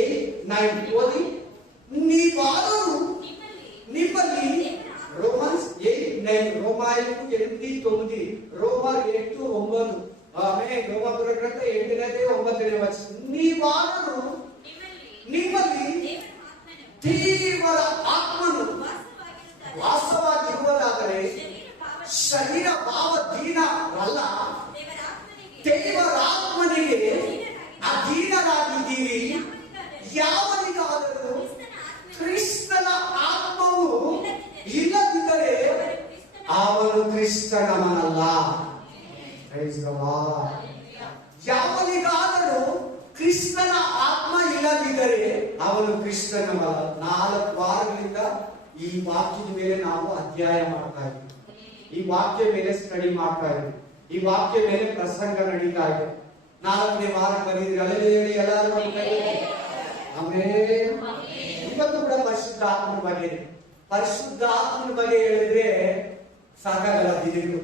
8-9 ಓದಿ. ನೀವಾದರೂ ನಿಮ್ಮಲ್ಲಿ ರೋಮನ್ಸ್ 8-9 ರೋಮಾಯು 8-9 ರೋಮರ್ 8-9 ಆಮೇಲೆ ರೋಮಪುರ ಗ್ರಂಥ 8-9 ವಚನ. ನೀವಾದರೂ ನಿಮ್ಮಲ್ಲಿ ದೇವರ ಆತ್ಮನು ವಾಸವಾಗಿರುವುದಾದರೆ ಶರೀರ ಭಾವ ದೀನರಲ್ಲ, ದೇವರಾತ್ಮನಿಗೆ ಅಧೀನರಾಗಿದ್ದೀರಿ. ಯಾವನಿಗಾದರೂ ಕ್ರಿಸ್ತನ ಆತ್ಮವು ಇಲ್ಲದಿದ್ದರೆ ಅವನು ಕ್ರಿಸ್ತನವನಲ್ಲ. ಯಾವನಿಗಾದರೂ ಕ್ರಿಸ್ತನ ಆತ್ಮ ಇಲ್ಲದಿದ್ದರೆ ಅವನು ಕ್ರಿಸ್ತನವಲ್ಲ. 4 ವಾರಗಳಿಂದ ಈ ವಾಕ್ಯದ ಮೇಲೆ ನಾವು ಅಧ್ಯಾಯ ಮಾಡ್ತಾ ಇದ್ದೀವಿ. ಈ ವಾಕ್ಯ ಮೇಲೆ ಸ್ಟಡಿ ಮಾಡ್ತಾ ಇದ್ದೀವಿ. ಈ ವಾಕ್ಯ ಮೇಲೆ ಪ್ರಸಂಗ ನಡೀತಾ ಇದೆ. 4ನೇ ವಾರ ಬಂದಿದ್ದೀರಿ. ಅಲ್ಲೆಲ್ಲಿ ಎಲ್ಲರೂ ಆಮೇಲೆ ಇವತ್ತು ಕೂಡ ಪರಿಶುದ್ಧಾತ್ಮನ ಬಗ್ಗೆ, ಪರಿಶುದ್ಧಾತ್ಮನ ಬಗ್ಗೆ ಹೇಳಿದ್ರೆ ಸಾಕಾಗಲ್ಲ. ದಿನಗಳು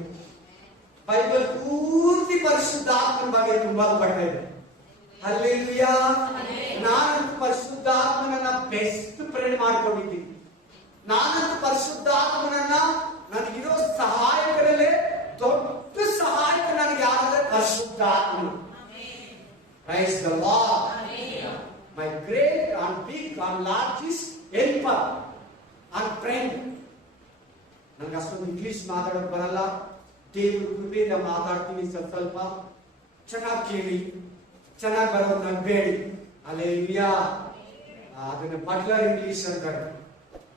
ಬೈಬಲ್ ಪೂರ್ತಿ ಪರಿಶುದ್ಧಾತ್ಮನ ಬಗ್ಗೆ ತುಂಬಾ ಪಟ್ಟ ಇದೆ. ಹಲ್ಲೆಲೂಯಾ. ನಾನಂತೂ ಪರಿಶುದ್ಧಾತ್ಮನನ್ನ ಬೆಸ್ಟ್ ಫ್ರೆಂಡ್ ಮಾಡ್ಕೊಂಡಿದ್ದೀನಿ. ನಾನಂತೂ ಪರಿಶುದ್ಧಾತ್ಮನನ್ನ ನನಗಿರೋ ಸಹಾಯಕರಲ್ಲೇ ದೊಡ್ಡ ಸಹಾಯಕ ನನಗೆ ಯಾರಂದ್ರೆ ಪರಿಶುದ್ಧಾತ್ಮನು. Praise the lord. My great and big and largest helper and friend. ನನಗೆ ಅಷ್ಟೊಂದು ಇಂಗ್ಲಿಷ್ ಮಾತಾಡೋಕೆ ಬರಲ್ಲ. ದೇವ್ರ ಕೃಪೆಯಿಂದ ಮಾತಾಡ್ತೀನಿ. ಸ್ವಲ್ಪ ಚೆನ್ನಾಗಿ ಕೇಳಿ, ಚೆನ್ನಾಗಿ ಬರೋದು ನಗ್ಬೇಡಿ. ಹಲ್ಲೆಲೂಯಾ. ಅದನ್ನ ಬಟ್ಲರ್ ಇಂಗ್ಲಿಷ್ ಅಂತಾರೆ.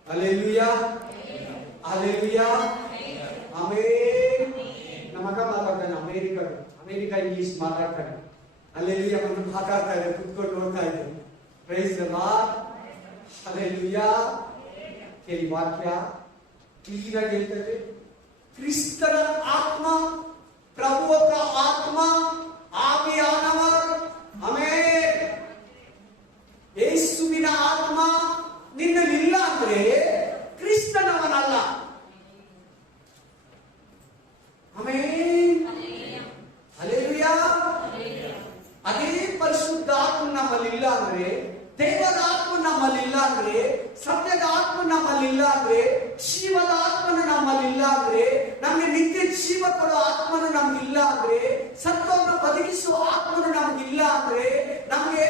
Hallelujah, hallelujah. ಆಮೇಲೆ ನಮ್ಮ ಮಗ ಮಾತಾಡ್ತಾನೆ ಅಮೇರಿಕಾ ಇಂಗ್ಲಿಷ್ ಮಾತಾಡ್ತಾನೆ. ಹಲ್ಲೆಲೂಯಾ. ಬಂದು ಮಾತಾಡ್ತಾ ಇದ್ದಾರೆ, ಕುತ್ಕೊಂಡು ನೋಡ್ತಾ ಇದ್ದಾರೆ. Price the lord. ಹಲ್ಲೆಲೂಯಾ. ಕೇಳಿ ವಾಕ್ಯ ಕ್ಲೀನ್ ಆಗಿ ಹೇಳ್ತದೆ. ಕ್ರಿಸ್ತನ ಆತ್ಮ, ಪ್ರಭುವ ಆತ್ಮ, ಆವಿಯಾನವರ್, ಆಮೇಲೆ ಯೇಸುವಿನ ಆತ್ಮ ನಿನ್ನಲ್ಲಿಲ್ಲ ಅಂದ್ರೆ ಕ್ರಿಸ್ತನವನಲ್ಲ. ಆಮೆನ್. ಹಲ್ಲೆಲೂಯಾ. ಅದೇ ಪರಿಶುದ್ಧಾತ್ಮ ನಮ್ಮಲ್ಲಿಲ್ಲ ಅಂದ್ರೆ, ದೇವರ ಆತ್ಮ ನಮ್ಮಲ್ಲಿಲ್ಲ ಅಂದ್ರೆ, ಸತ್ಯದ ಆತ್ಮ ನಮ್ಮಲ್ಲಿಲ್ಲ ಅಂದ್ರೆ, ಜೀವದ ಆತ್ಮನ ನಮ್ಮಲ್ಲಿಲ್ಲ ಅಂದ್ರೆ, ನಮಗೆ ನಿತ್ಯ ಜೀವ ಕೊಡೋ ಆತ್ಮನು ನಮ್ಗಿಲ್ಲ ಅಂದ್ರೆ, ಸತ್ವವನ್ನು ಬದುಕಿಸುವ ಆತ್ಮನು ನಮ್ಗಿಲ್ಲ ಅಂದ್ರೆ, ನಮಗೆ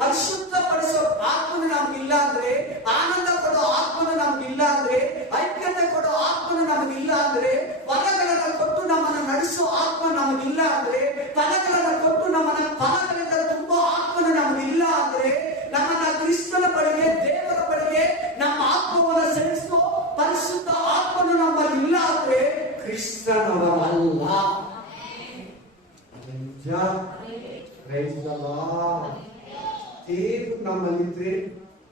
ಪರಿಶುದ್ಧ ಪಡಿಸೋ ಆತ್ಮನು ನಮ್ಗಿಲ್ಲ ಅಂದ್ರೆ, ಆನಂದ ಕೊಡೋ ಆತ್ಮನು ನಮ್ಗಿಲ್ಲ ಅಂದ್ರೆ, ಐಕ್ಯತೆ ಕೊಡೋ ಆತ್ಮನು ನಮಗಿಲ್ಲ ಅಂದ್ರೆ, ಫಲಗಳನ್ನು ಕೊಟ್ಟು ನಮ್ಮನ್ನು ನಡೆಸೋ ಆತ್ಮ ನಮಗಿಲ್ಲ ಅಂದ್ರೆ, ಫಲಗಳನ್ನು ಕೊಟ್ಟು ನಮ್ಮನ್ನ ಫಲಗಳಿಂದ ತುಂಬಾ ಆತ್ಮನು ನಮಗಿಲ್ಲ ಅಂದ್ರೆ, ನಮ್ಮನ್ನ ಕ್ರಿಸ್ತನ ಬಳಿಗೆ, ದೇವರ ಬಳಿಗೆ ನಮ್ಮ ಆತ್ಮವನ್ನು ಸೆಳೆಸೋ ಪರಿಶುದ್ಧ ಆತ್ಮನು ನಮ್ಮಲ್ಲಿಲ್ಲ ಅಂದ್ರೆ ಕ್ರಿಸ್ತನವಲ್ಲ. ದೇವರು ನಮ್ಮಲ್ಲಿದ್ರೆ,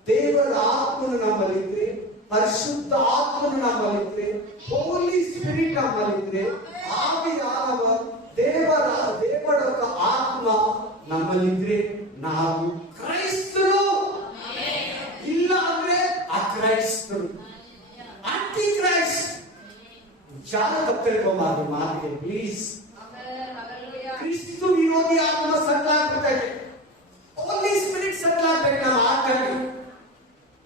ದೇವರ ಆತ್ಮನು ನಮ್ಮಲ್ಲಿದ್ರೆ, ಪರಿಶುದ್ಧ ಆತ್ಮನು ನಮ್ಮಲ್ಲಿದ್ರೆ, ಹೋಲಿ ಸ್ಪಿರಿಟ್ ನಮ್ಮಲ್ಲಿದ್ರೆ, ಆವಿಯಾನವ ದೇವರ ಆತ್ಮ ನಮ್ಮಲ್ಲಿದ್ರೆ ನಾವು ಕ್ರೈಸ್ತರು. ಇಲ್ಲ ಅಂದ್ರೆ ಅಕ್ರೈಸ್ತರು, ಆಂಟಿ ಕ್ರೈಸ್ಟ್. ಜಾಲ ತಪ್ಪಿರ್ಕೋಬಾರ್ದು ಮಾತಿಗೆ ಪ್ಲೀಸ್. ಕ್ರಿಸ್ತು ವಿರೋಧಿ ಆತ್ಮ ಸಟ್ಲಾಗ್ಬಿಡ್ತಾ ಇದೆ. ಹೋಲಿ ಸ್ಪಿರಿಟ್ ಸಟ್ಲಾಗ್ಬೇಕು ನಮ್ಮ ಆತ್ಮದಲ್ಲಿ.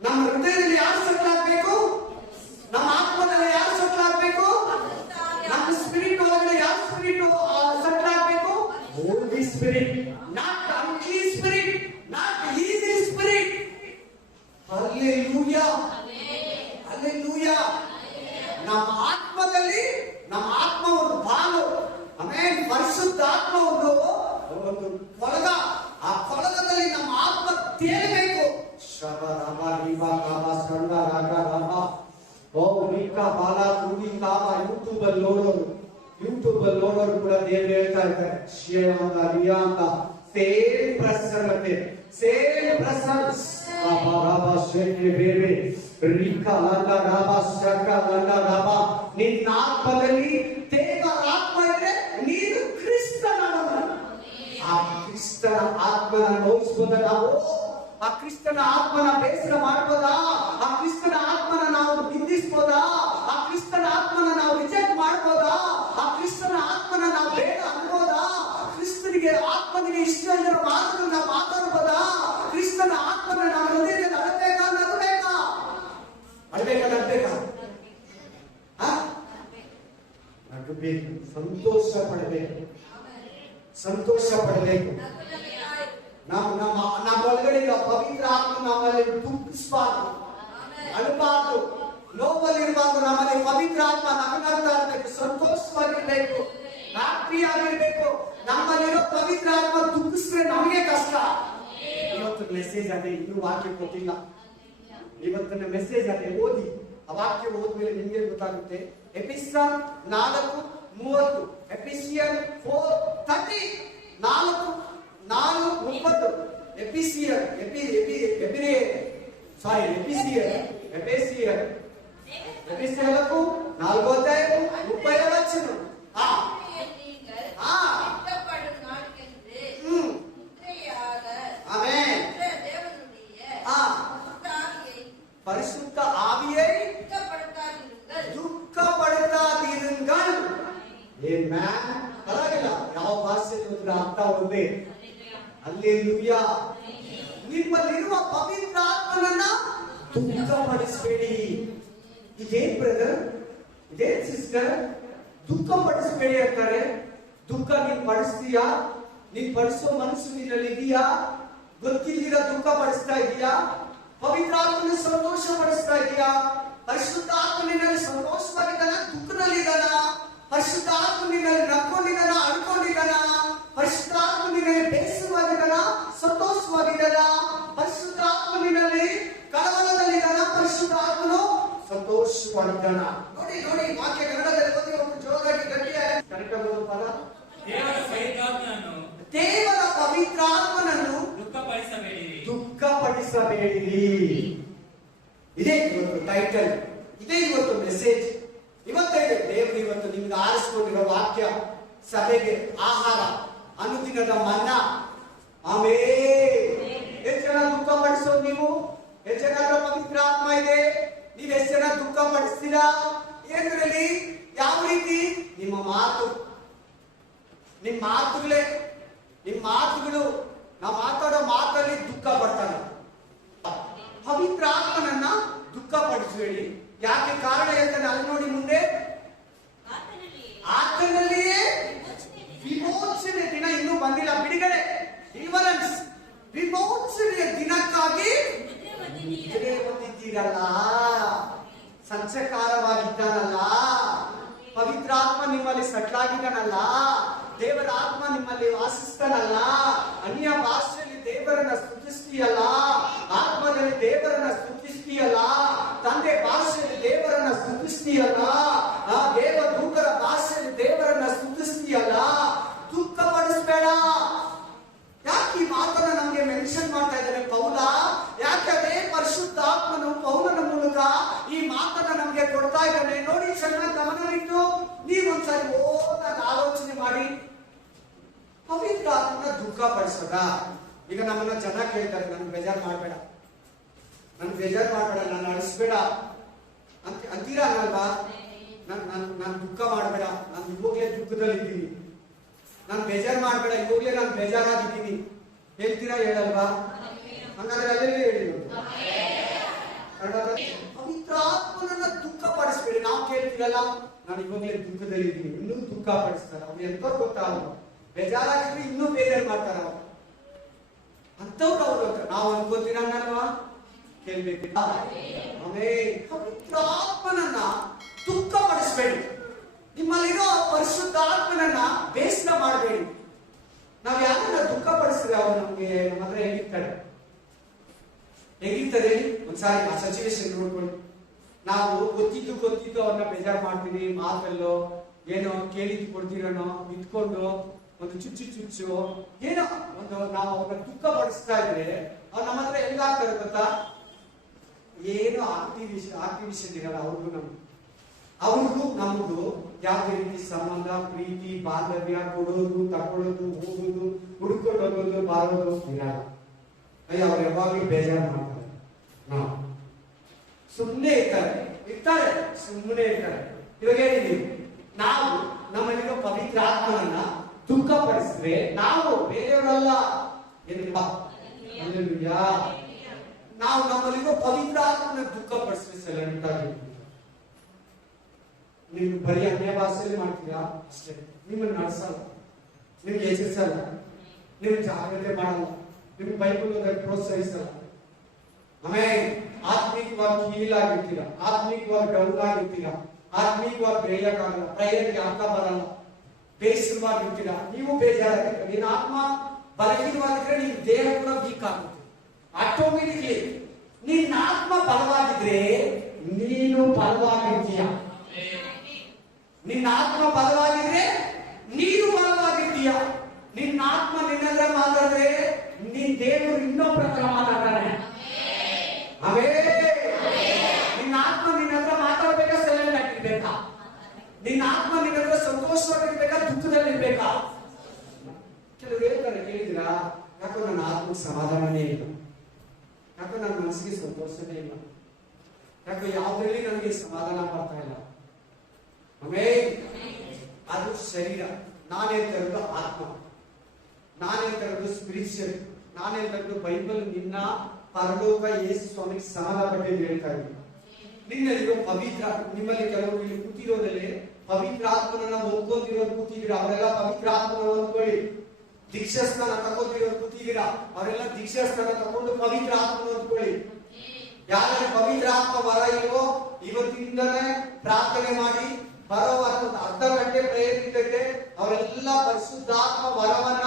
ನಮ್ಮ ಹೃದಯದಲ್ಲಿ ಯಾರು ಸಟ್ಲಾಗ್ಬೇಕು? ನಮ್ಮ ಆತ್ಮದಲ್ಲಿ ಯಾರು ಸಟ್ಲಾಗ್ಬೇಕು? ನಮ್ಮ ಸ್ಪಿರಿಟ್ ಒಳಗಡೆ ಯಾರು ಸ್ಪಿರಿಟ್ ಸಟ್ಲಾಗ್ಬೇಕು? Holy spirit, not unclean spirit, not easy spirit. Hallelujah, hallelujah. ನಮ್ಮ ಆತ್ಮದಲ್ಲಿ, ನಮ್ಮ ಆತ್ಮ ಒಂದು ಬಾಲು, ಆಮೇಲೆ ಪರಿಶುದ್ಧ ಆತ್ಮ ಒಂದು ಕೊಳಗ. ಆ ಕೊಳಗದಲ್ಲಿ ನಮ್ಮ ಆತ್ಮ ತೇಲಬೇಕು. ಯೂಟ್ಯೂಬ್ ಅಲ್ಲಿ ನೋಡೋರು ಕೂಡ ದೇವ್ರು ಹೇಳ್ತಾ ಇದ್ದಾರೆ, ಅಂತ ಸೇಮ್ ಪ್ರಸನ್ನತೆ, ಸೇಮ್ ಪ್ರಸನ್ಸ್. ನಿನ್ನ ಆತ್ಮದಲ್ಲಿ ದೇವರ ಆತ್ಮ ಇದ್ರೆ ನೀನು ಕ್ರಿಸ್ತನವನು. ಆ ಕ್ರಿಸ್ತನ ಆತ್ಮನ ನೋಯಿಸಬಹುದ ನಾವು? ಆ ಕ್ರಿಸ್ತನ ಆತ್ಮನ ಬೇಸರ ಮಾಡಬಹುದಾ? ಆ ಕ್ರಿಸ್ತನ ಆತ್ಮನ ನಾವು ನಿಂದಿಸಬಹುದಾ? ಆ ಕ್ರಿಸ್ತನ ಆತ್ಮನ ನಾವು ರಿಜೆಕ್ಟ್ ಮಾಡಬಹುದಾ? ಆ ಕ್ರಿಸ್ತನ ಆತ್ಮನ ನಾವು ಬೇಡ ಅನ್ಬೋದಾ? ಕ್ರಿಸ್ತನಿಗೆ ಆತ್ಮನಿಗೆ ಇಷ್ಟ ಇರೋ ಮಾತನ್ನು ನಾವು ಮಾತಾಡಬಹುದಾ? ಕ್ರಿಸ್ತನ ಆತ್ಮನ ಪಡಬೇಕು, ಸಂತೋಷ ಪಡಬೇಕು. ನಮ್ಮ ಒಳಗಡೆ ಪವಿತ್ರ ಆತ್ಮ ನಮ್ಮಲ್ಲಿ ದುಃಖಿಸಬಾರ್ದು, ಅಳಬಾರ್ದು, ನೋವಲ್ಲಿರಬಾರ್ದು. ನಮ್ಮಲ್ಲಿ ಪವಿತ್ರ ಆತ್ಮ ನಗನಗ್ತಾ ಇರಬೇಕು, ಸಂತೋಷವಾಗಿರ್ಬೇಕು, ಹ್ಯಾಪಿ ಆಗಿರ್ಬೇಕು. ನಮ್ಮಲ್ಲಿರೋ ಪವಿತ್ರ ಆತ್ಮ ದುಃಖಿಸಿದ್ರೆ ನಮಗೆ ಕಷ್ಟ. ಇವತ್ತು ಮೆಸೇಜ್ ಅದೇ, ಇನ್ನೂ ವಾಕ್ಯ ಕೊಟ್ಟಿಲ್ಲ. ಇವತ್ತಿನ ಮೆಸೇಜ್ ಅದೇ, ಓದಿ. ಆ ವಾಕ್ಯ ಓದ್ಮೇಲೆ ನಿಮ್ಗೆ ಗೊತ್ತಾಗುತ್ತೆ. ಎಫೆಸಿಯನ್ 4:30, ಎಫೆಸಿಯನ್ 4:30, 4:30. ಎಫೆಸಿಯನ್ ఎఫెసీయులకు 4వ అధ్యాయం 30వ వచనం. ఆమేన్. பரிசுத்த ஆவியை ದುಃಖಪಡುತ್ತಾದಿರುங்கள். ಆಮೆನ್. ಪರವಾಗಿಲ್ಲ, ಯಾವ ಭಾಷೆಯಲ್ಲಿ ಅರ್ಥ ಒಂದೇ. ಹಲ್ಲೆಲೂಯಾ. ನಿಮ್ಮಲ್ಲಿರುವ ಪವಿತ್ರ ಆತ್ಮನನ್ನ ದುಃಖಪಡಿಸಬೇಡಿ. ಇದೇನ್ ಬ್ರದರ್, ಇದೇನ್ ಸಿಸ್ಟರ್, ದುಃಖಪಡಿಸಬೇಡಿ ಅಂತಾರೆ. ದುಃಖ ನೀನ್ ಪಡಿಸ್ತೀಯಾ? ನೀನ್ ಪಡಿಸೋ ಮನಸ್ಸು ನಿನ್ನಲ್ಲಿ ಇದೆಯಾ? ಗೊತ್ತಿದ್ದೀರ ದುಃಖ ಪಡಿಸ್ತಾ ಇದೀಯಾ? ಪವಿತ್ರ ಆತ್ಮನ ಸಂತೋಷ ಪಡಿಸ್ತಾ ಇದೀಯಾ? ಪರಿಶುದ್ಧ ಆತ್ಮ ನಿನ್ನಲ್ಲಿ ಸಂತೋಷವಾಗಿದ್ದಾನ, ದುಃಖದಲ್ಲಿದ್ದಾನ? ಪರಿಶುದ್ಧ ಆತ್ಮ ನಿನ್ನಲ್ಲಿ ನಕ್ಕೊಂಡಿದ್ದಾನ, ಅಳ್ಕೊಂಡಿದ್ದಾನ? ಪರಿಶುದ್ಧ ಆತ್ಮ ನಿನ್ನಲ್ಲಿ ಬೇಸರವಾಗಿದ್ದಾನ, ಸಂತೋಷವಾಗಿದ್ದಾನ? ಪರಿಶುದ್ಧ ಆತ್ಮ ನಿನ್ನಲ್ಲಿ ಕಳವಳದಲ್ಲಿದ್ದಾನ, ಪರಿಶುದ್ಧ ಆತ್ಮನು ಸಂತೋಷವಾಗಿದ್ದಾನ? ನೋಡಿ ನೋಡಿ, ವಾಕ್ಯ ಕನ್ನಡದಲ್ಲಿ ಓದಿ, ಒಂದು ಜೋರಾಗಿ ಗಟ್ಟಿಯಾಗಿ ಕರೆಕ್ಟ್ ಆಗೋದು ಪದ. ದೇವರ ಪವಿತ್ರ ಆತ್ಮನನ್ನು ದುಃಖಪಡಿಸಬೇಡಿರಿ. ಇದೇ ಇವತ್ತು ಟೈಟಲ್, ಇದೇ ಇವತ್ತು ಮೆಸೇಜ್. ಇವತ್ತೇ ದೇವರು ಇವತ್ತು ನಿಮ್ಗೆ ಆರಿಸಿಕೊಂಡಿರೋ ವಾಕ್ಯ, ಸಭೆಗೆ ಆಹಾರ, ಅನುದಿನದ ಮನ್ನಾ. ಆಮೇಲೆ ಎಷ್ಟು ಜನ ದುಃಖ ಪಡಿಸೋದು ನೀವು? ಎಷ್ಟು ಜನ ಪವಿತ್ರ ಆತ್ಮ ಇದೆ? ನೀವು ಎಷ್ಟು ಜನ ದುಃಖ ಪಡಿಸ್ತೀರಾ? ಏನ್ರಲ್ಲಿ ಯಾವ ರೀತಿ? ನಿಮ್ಮ ಮಾತು, ನಿಮ್ಮ ಮಾತುಗಳೇ, ನಿಮ್ಮ ಮಾತುಗಳು, ನಾವು ಮಾತಾಡೋ ಮಾತಲ್ಲಿ ದುಃಖ ಪಡ್ತಾನೆ. ಪವಿತ್ರ ಆತ್ಮನನ್ನ ದುಃಖ ಪಡಿಸಬೇಡಿ. ಯಾಕೆ? ಕಾರಣ ಹೇಳ್ತಾನೆ, ಅಲ್ಲಿ ನೋಡಿ ಮುಂದೆ. ಆತನಲ್ಲಿಯೇ ವಿಮೋಚನೆ ದಿನ ಇನ್ನೂ ಬಂದಿಲ್ಲ, ಬಿಡುಗಡೆ, ಡಿಲಿವರೆನ್ಸ್, ವಿಮೋಚನೆಯ ದಿನಕ್ಕಾಗಿ ನಿದ್ರೆ ಹೊಂದಿದ್ದೀರಲ್ಲ, ಸಂಚಕಾರವಾಗಿದ್ದಾನಲ್ಲ, ಪವಿತ್ರಾತ್ಮ ನಿಮ್ಮಲ್ಲಿ ಸಟ್ಲಾಗಿದ್ದಾನಲ್ಲ, ದೇವರ ಆತ್ಮ ನಿಮ್ಮಲ್ಲಿ ವಾಸಿಸ್ತಾನಲ್ಲ, ಅನ್ಯ ಭಾಷೆಯಲ್ಲಿ ದೇವರನ್ನ ಸ್ತುತಿಸ್ತೀಯಲ್ಲ, ಆತ್ಮದಲ್ಲಿ ದೇವರನ್ನ ಸ್ತುತಿಸ್ತೀಯಲ್ಲ, ತಂದೆ ಭಾಷೆಯಲ್ಲಿ ದೇವರನ್ನ ಸ್ತುತಿಸ್ತೀಯಲ್ಲ, ಆ ದೇವದೂತರ ಭಾಷೆಯಲ್ಲಿ ದೇವರನ್ನ ಸ್ತುತಿಸ್ತೀಯಲ್ಲ. ದುಃಖ ಪಡಿಸ್ಬೇಡ. ಯಾಕೆ ಈ ಮಾತನ್ನ ನಮ್ಗೆ ಮೆನ್ಷನ್ ಮಾಡ್ತಾ ಇದ್ದಾನೆ ಪೌಲ? ಯಾಕೆ ಅದೇ ಪರಿಶುದ್ಧಾತ್ಮನು ಪೌಲನ ಮೂಲಕ ಈ ಮಾತನ್ನ ನಮ್ಗೆ ಕೊಡ್ತಾ ಇದ್ದಾನೆ? ನೋಡಿ, ಚೆನ್ನಾಗಿ ಗಮನವಿಟ್ಟು ನೀವೊಂದ್ಸರಿ ಓದಾಗಿ ಆಲೋಚನೆ ಮಾಡಿ. ಪವಿತ್ರ ಆತ್ಮನ ದುಃಖ ಪಡಿಸೋದ? ಈಗ ನಮ್ಮನ್ನ ಜನ ಕೇಳ್ತಾರೆ, ನನ್ ಬೇಜಾರು ಮಾಡ್ಬೇಡ, ನನ್ ಬೇಜಾರು ಮಾಡ್ಬೇಡ, ನಾನು ಅಳಿಸ್ಬೇಡ ಅಂತೀರಾ ಅನ್ನಲ್ವಾ? ನಾನು ದುಃಖ ಮಾಡ್ಬೇಡ, ನಾನು ಇವಾಗಲೇ ದುಃಖದಲ್ಲಿದ್ದೀನಿ, ನಾನು ಬೇಜಾರು ಮಾಡ್ಬೇಡ, ಇವಾಗಲೇ ನಾನು ಬೇಜಾರಾಗಿದ್ದೀನಿ ಹೇಳ್ತೀರಾ? ಹೇಳಲ್ವಾ? ಹಂಗಾದ್ರೆ ಅಲ್ಲೇ ಹೇಳಿ. ಪವಿತ್ರ ಆತ್ಮನನ್ನ ದುಃಖ ಪಡಿಸ್ಬೇಡಿ. ನಾವು ಕೇಳ್ತೀರಲ್ಲ, ನಾನು ಇವಾಗಲೇ ದುಃಖದಲ್ಲಿದ್ದೀನಿ, ಇನ್ನೂ ದುಃಖ ಪಡಿಸ್ತಾರ. ಅವ್ರು ಎಂತ ಗೊತ್ತಾಗಲ್ಲ, ಬೇಜಾರಾಗಿದ್ರೆ ಇನ್ನೂ ಬೇಜಾರು ಮಾಡ್ತಾರ ಅಂತವ್ರು. ಅವ್ರು ನಾವು ಅನ್ಕೋತೀರಲ್ವಾ? ಕೇಳ್ಬೇಕು. ಪವಿತ್ರ ಆತ್ಮನನ್ನ ದುಃಖ ಪಡಿಸ್ಬೇಡಿ. ನಿಮ್ಮಲ್ಲಿರೋ ಪರಿಶುದ್ಧ ಆತ್ಮನನ್ನ ಬೇಸರ ಮಾಡಬೇಡಿ. ನಾವ್ ಯಾರನ್ನ ದುಃಖ ಪಡಿಸಿದ್ರೆ ಅವ್ರು ನಮ್ಗೆ ನಮ್ಮ ಹತ್ರ ಹೇಗಿರ್ತಾರೆ? ಹೇಗಿರ್ತದೆ? ಒಂದ್ಸಾರಿ ಆ ಸಚಿವೇಶನ್ ನೋಡ್ಕೊಳ್ಳಿ. ನಾವು ಗೊತ್ತಿದ್ದು ಅವ್ರನ್ನ ಬೇಜಾರು ಮಾಡ್ತೀವಿ, ಮಾತಲ್ಲೋ ಏನೋ ಕೇಳಿದ್ದು ಕೊಡ್ತೀರನೋ ಇಟ್ಕೊಂಡು ಒಂದು ಚುಚ್ಚು ಏನೋ ಒಂದು ನಾವು ಅವ್ರನ್ನ ದುಃಖ ಪಡಿಸ್ತಾ ಇದ್ರೆ ಅವ್ರು ನಮ್ಮ ಹತ್ರ ಹೆಂಗಾಗ್ತಾರೆ ಗೊತ್ತಾ? ಏನೋ ಆಕ್ಟಿವಿಷನ್ ಇರಲ್ಲ ಅವ್ರಿಗೂ ನಮಗೂ ಯಾವುದೇ ರೀತಿ ಸಂಬಂಧ, ಪ್ರೀತಿ, ಬಾಂಧವ್ಯ, ಕೊಡೋದು, ತಕೊಳ್ಳೋದು, ಹೋಗೋದು, ಹುಡ್ಕೊಂಡು ಹೋಗೋದು, ಬಾರೋದು ಇರಲ್ಲ. ಅವ್ರು ಯಾವಾಗ್ಲೂ ಬೇಜಾರು ಮಾಡ್ತಾರೆ. ನಾವು ಸುಮ್ಮನೆ ಇರ್ತಾರೆ, ಸುಮ್ಮನೆ ಇರ್ತಾರೆ. ಇವಾಗ ಹೇಳಿದೀವಿ, ನಾವು ನಮ್ಮಲ್ಲಿರೋ ಪವಿತ್ರ ಆತ್ಮನನ್ನ ದುಃಖ ಪಡಿಸಿದ್ರೆ ನಾವು ಬೇರೆಯವರಲ್ಲ. ನಾವು ನಮ್ಮಲ್ಲಿರೋ ಪವಿತ್ರ ಆತ್ಮನ ದುಃಖ ಪಡಿಸಿದ್ರೆ ಸೈಲೆಂಟ್ ಆಗಿ ನೀವು ಬರೀ ಅನ್ಯ ಭಾಷೆಯಲ್ಲಿ ಮಾಡ್ತೀರಾ ಅಷ್ಟೇ. ನಿಮ್ಮನ್ನು ನಡೆಸಲ್ಲ, ನಿಮ್ಗೆ ಎಚ್ಚರಿಸಲ್ಲ, ನಿಮ್ಗೆ ಜಾಗ್ರತೆ ಮಾಡಲ್ಲ, ನಿಮ್ಗೆ ಬೈಬಲ್ ಓದಕ್ಕೆ ಪ್ರೋತ್ಸಾಹಿಸಲ್ಲ. ಆಮೇಲೆ ಆತ್ಮಿಕವಾಗಿ ಹೀಲ್ ಆಗಿರ್ತೀರಾ, ಆತ್ಮಿಕವಾಗಿ ಡೌನ್ ಆಗಿರ್ತೀರಾ, ಆತ್ಮಿಕವಾಗಿ ಬೆಳೆಯಕ್ಕಾಗಲ್ಲ, ಪ್ರಯತ್ನಕ್ಕೆ ಅರ್ಥ ಬರಲ್ಲ, ಬೇಸರವಾಗಿರ್ತೀರಾ, ನೀವು ಬೇಜಾರಾಗಿರ್ತೀರ. ನಿನ್ನ ಆತ್ಮ ಬಲಹೀನವಾಗಿದ್ರೆ ನಿನ್ನ ದೇಹ ಕೂಡ ವೀಕ್ ಆಗುತ್ತೆ ಆಟೋಮೆಟಿಕ್ಲಿ. ನಿನ್ನ ಆತ್ಮ ಬಲವಾಗಿದ್ರೆ ನೀನು ಬಲವಾಗಿರ್ತೀಯ. ನಿನ್ನ ಆತ್ಮ ಬಲವಾಗಿದ್ರೆ ನೀನು ಬಲವಾಗಿರ್ತೀಯ. ನಿನ್ನ ಆತ್ಮ ನಿನ್ನತ್ರ ಮಾತಾಡಿದ್ರೆ ನಿನ್ನ ದೇವರು ಇನ್ನೊಬ್ಬರ ಹತ್ರ ಮಾತಾಡ್ತಾನೆ. ಆಮೇಲೆ ನಿನ್ನ ಆತ್ಮ ನಿನ್ನ ಹತ್ರ ಮಾತಾಡ್ಬೇಕಾ, ಸೈಲೆಂಟ್ ಆಗಿರ್ಬೇಕಾ? ನಿನ್ನ ಆತ್ಮ ನಿನ್ನ ಹತ್ರ ಸಂತೋಷವಾಗಿರ್ಬೇಕಾ, ದುಃಖದಲ್ಲಿರ್ಬೇಕಾ? ಕೆಲವರು ಹೇಳ್ತಾರೆ, ಕೇಳಿದಿರಾ, ಯಾಕೋ ನನ್ನ ಆತ್ಮಕ್ಕೆ ಸಮಾಧಾನನೇ ಇಲ್ಲ, ಯಾಕೋ ನನ್ನ ಮನಸ್ಸಿಗೆ ಸಂತೋಷನೇ ಇಲ್ಲ, ಯಾಕೋ ಯಾವುದ್ರಲ್ಲಿ ನನಗೆ ಸಮಾಧಾನ ಬರ್ತಾ ಇಲ್ಲ. ಆಮೇಲೆ ಅದು ಶರೀರ. ನಾನೇ ತರದ್ದು ಆತ್ಮ, ನಾನೇ ತರದ್ದು ಸ್ಪಿರಿಚುವಲ್, ನಾನೇ ತರದ್ದು ಬೈಬಲ್ ನಿನ್ನ ಪರಲೋಕ ಯೇಸು ಸ್ವಾಮಿಗೆ ಸಮಾಧಾನ ಪಟ್ಟಿದ್ದು ಹೇಳ್ತಾ ಇದ್ದೀನಿ. ನಿನ್ನಲ್ಲಿರೋ ಪವಿತ್ರ, ನಿಮ್ಮಲ್ಲಿ ಕೆಲವರು ಇಲ್ಲಿ ಕೂತಿರೋದಲ್ಲಿ ಪವಿತ್ರ ಆತ್ಮನನ್ನ ಒಪ್ಕೊಂತಿರೋರು ಕೂತಿದ್ದೀರಾ, ಅವರೆಲ್ಲ ಪವಿತ್ರ ಆತ್ಮನ ಹೊಂದ್ಕೊಳ್ಳಿ. ದೀಕ್ಷಾಸ್ಥಾನ ತಗೊಂಡಿರೋರು ಕೂತಿದ್ದೀರಾ, ಅವರೆಲ್ಲ ದೀಕ್ಷಾಸ್ಥಾನ ತಗೊಂಡು ಪವಿತ್ರ ಆತ್ಮನ ಹೊಂದ್ಕೊಳ್ಳಿ. ಯಾರು ಪವಿತ್ರ ಆತ್ಮ ವರ ಇಲ್ವೋ ಇವತ್ತಿಂದನೇ ಪ್ರಾರ್ಥನೆ ಮಾಡಿ, ಬರೋ ಅರ್ಧ ಗಂಟೆ ಪ್ರೇಯರ್ ಇರ್ತೈತೆ, ಅವರೆಲ್ಲ ಪರಿಶುದ್ಧಾತ್ಮ ವರವನ್ನ,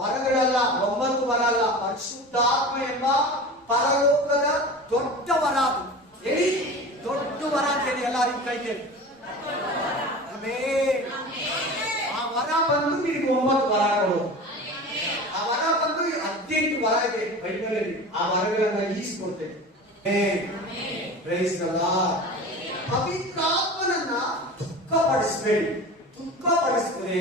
ವರಗಳಲ್ಲ 9 ವರ ಅಲ್ಲ, ಪರಿಶುದ್ಧಾತ್ಮ ಎಂಬ ಪರಲೋಕದ ದೊಡ್ಡ ವರ. ಅದು ಹೇಳಿ, ದೊಡ್ಡ ವರ ಅಂತ ಹೇಳಿ ಎಲ್ಲರಿಗೂ ಕೈತೇವೆ. ಆ ವರ ಬಂದು ನಿಮಗೆ 9 ವರ ಕೊಡೋದು. ಆ ವರ ಬಂದು 18 ವರ ಇದೆ ಬೈಬಲ್ ಅಲ್ಲಿ. ಆ ವರಗಳನ್ನ ಈಸ್ಕೊಡ್ತೇವೆ. Praise the lord. ಪವಿತ್ರಾತ್ಮನನ್ನ ದುಃಖಪಡಿಸಬೇಡಿ. ದುಃಖಪಡಿಸಿದ್ರೆ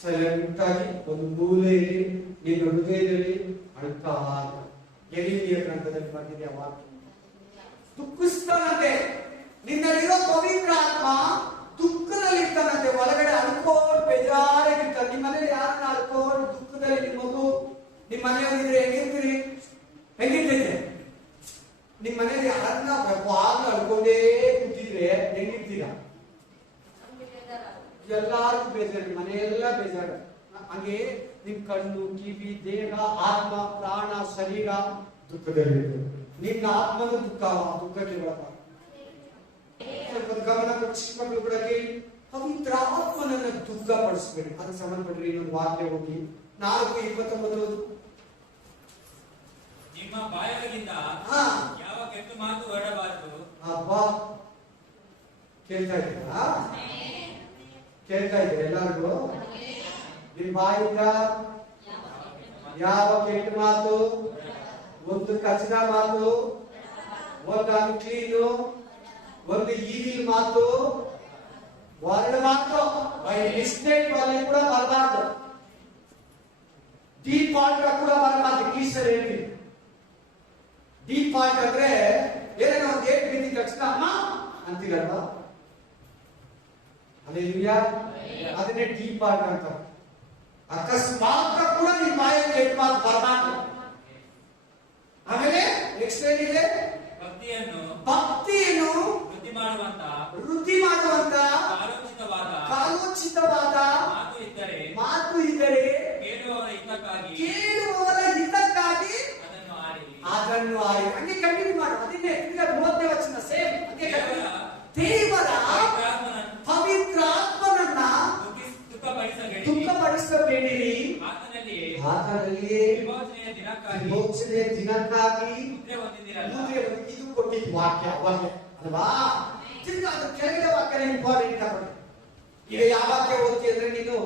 ಸೈಲೆಂಟ್ ಆಗಿ ಒಂದು ಮೂಲೆಯಲ್ಲಿ ನಿನ್ನ ಹೃದಯದಲ್ಲಿ ಅಳ್ತಾ ಎಲಿಮಿಯ ಗ್ರಂಥದಲ್ಲಿ ಬಂದಿದೆ ಆ ವಾಕ್ಯ. ದುಃಖಿಸ್ತಾನಂತೆ, ನಿನ್ನಲ್ಲಿರೋ ಪವಿತ್ರ ಆತ್ಮ ದುಃಖದಲ್ಲಿ ಇರ್ತಾನಂತೆ, ಒಳಗಡೆ ಅಳ್ಕೊಂಡು ಬೇಜಾರಾಗಿರ್ತಾನೆ. ನಿಮ್ಮ ಮನೇಲಿ ಯಾರನ್ನ ಅಳ್ಕೊಂಡು ದುಃಖದಲ್ಲಿ ನಿಮ್ಮ ಮಗು ನಿಮ್ಮ ಮನೆಯವರಿದ್ರೆ ಹೆಂಗಿರ್ತೀರಿ? ಹೆಂಗಿರ್ತೈತೆ? ನಿಮ್ಮ ಮನೇಲಿ ಯಾರನ್ನ ಯಾವಾಗ್ಲೂ ಅಳ್ಕೊಂಡೇ ಕೂತಿದ್ರೆ ಹೆಂಗಿರ್ತೀರಾ? ಎಲ್ಲಾರ್ಗು ಬೇಜಾರು, ಮನೆಯೆಲ್ಲ ಬೇಜಾರು. ಹಂಗೆ ನಿಮ್ ಕಣ್ಣು, ಕಿವಿ, ದೇಹ, ಆತ್ಮ, ಪ್ರಾಣ, ಶರೀರ ದುಃಖದಲ್ಲಿ. ನಿನ್ನ ಆತ್ಮನ ದುಃಖಕ್ಕೆ ಒಳಗ. ಸ್ವಲ್ಪ ಗಮನ ಕೊಟ್ಟು ಚಿಕ್ಕ ಮಕ್ಕಳು ಕೂಡ ಕೇಳಿ, ಪವಿತ್ರ ಆತ್ಮನನ್ನ ದುಃಖ ಪಡಿಸ್ಬೇಡಿ. ಅದಕ್ಕೆ ಸಂಬಂಧಪಟ್ಟರೆ ಇನ್ನೊಂದು ವಾಕ್ಯ ಹೋಗಿ 4:29. ನಿಮ್ಮ ಬಾಯಗಳಿಂದ ಯಾವ ಕೆಟ್ಟ ಮಾತು ಹೊರಡಬಾರದು. ಅಬ್ಬಾ, ಕೇಳ್ತಾ ಇದ್ದೀರಾ? ಕೇಳ್ತಾ ಇದ್ದೀರಾ ಎಲ್ಲರಿಗೂ? ನಿಮ್ಮ ಬಾಯಿಂದ ಯಾವ ಕೆಟ್ಟ ಮಾತು, ಒಂದು ಕಚಡ ಮಾತು, ಒಂದು ಅನ್ಕ್ಲೀನು, ಒಂದು ಈವಿಲ್ ಮಾತು, ವರ್ಡ್ ಮಾತು ಬೈ ಮಿಸ್ಟೇಕ್ ಅಲ್ಲಿ ಕೂಡ ಬರಬಾರ್ದು. ಡಿಫಾಲ್ಟ್ ಕೂಡ ಬರಬಾರ್ದು. ಟೀಚರ್ ಹೇಳ್ತೀನಿ, ಡಿಫಾಲ್ಟ್ ಅಂದ್ರೆ ಏನೇನೋ ಒಂದು ಏಟ್ ಬಿದ್ದಿದ ತಕ್ಷಣ ಅಮ್ಮ ಅಂತೀರಲ್ವಾ, ಅಲ್ಲೇಲೂಯಾ, ಅದನ್ನೇ ಡಿಫಾಲ್ಟ್ ಅಂತ. ಅಕಸ್ಮಾತ್ ಕೂಡ ನಿಮ್ಮ ಬಾಯಲ್ಲಿ ಕೆಟ್ಟ ಮಾತು ಬರಬಾರ್ದು. ಆಮೇಲೆ ನೆಕ್ಸ್ಟ್ ಏನಿದೆ? ಭಕ್ತಿಯನ್ನು ವೃದ್ಧಿ ಮಾಡುವಂತ ಕಾಲೋಚಿತವಾದ ಮಾತು ಇದ್ದರೆ ಕೇಳುವವರ ಹಿತಕ್ಕಾಗಿ ಅದನ್ನು ಆಡಿ. ಹಂಗೆ ಕಂಟಿನ್ಯೂ ಮಾಡು. ಅದನ್ನೇ 30ನೇ ವಚನ ಸೇಮ್. ದೇವರ ಪವಿತ್ರ ಆತ್ಮನನ್ನ ದುಃಖಪಡಿಸಬೇಡಿರಿ, ಆತನಲ್ಲಿಯೇ ವಿಮೋಚನೆಯ ದಿನಕ್ಕಾಗಿ ಇದು ಕೊಟ್ಟಿದ್ದು ವಾಕ್ಯ ಅಲ್ವಾ? ಅದು ಕೆಳಗಡೆ ವಾಕ್ಯ ಇಂಪಾರ್ಟೆಂಟ್ ತಗೊಂಡು. ಈಗ ಯಾವ ವಾಕ್ಯ ಓದ್ತಿ ಅಂದ್ರೆ ನೀನು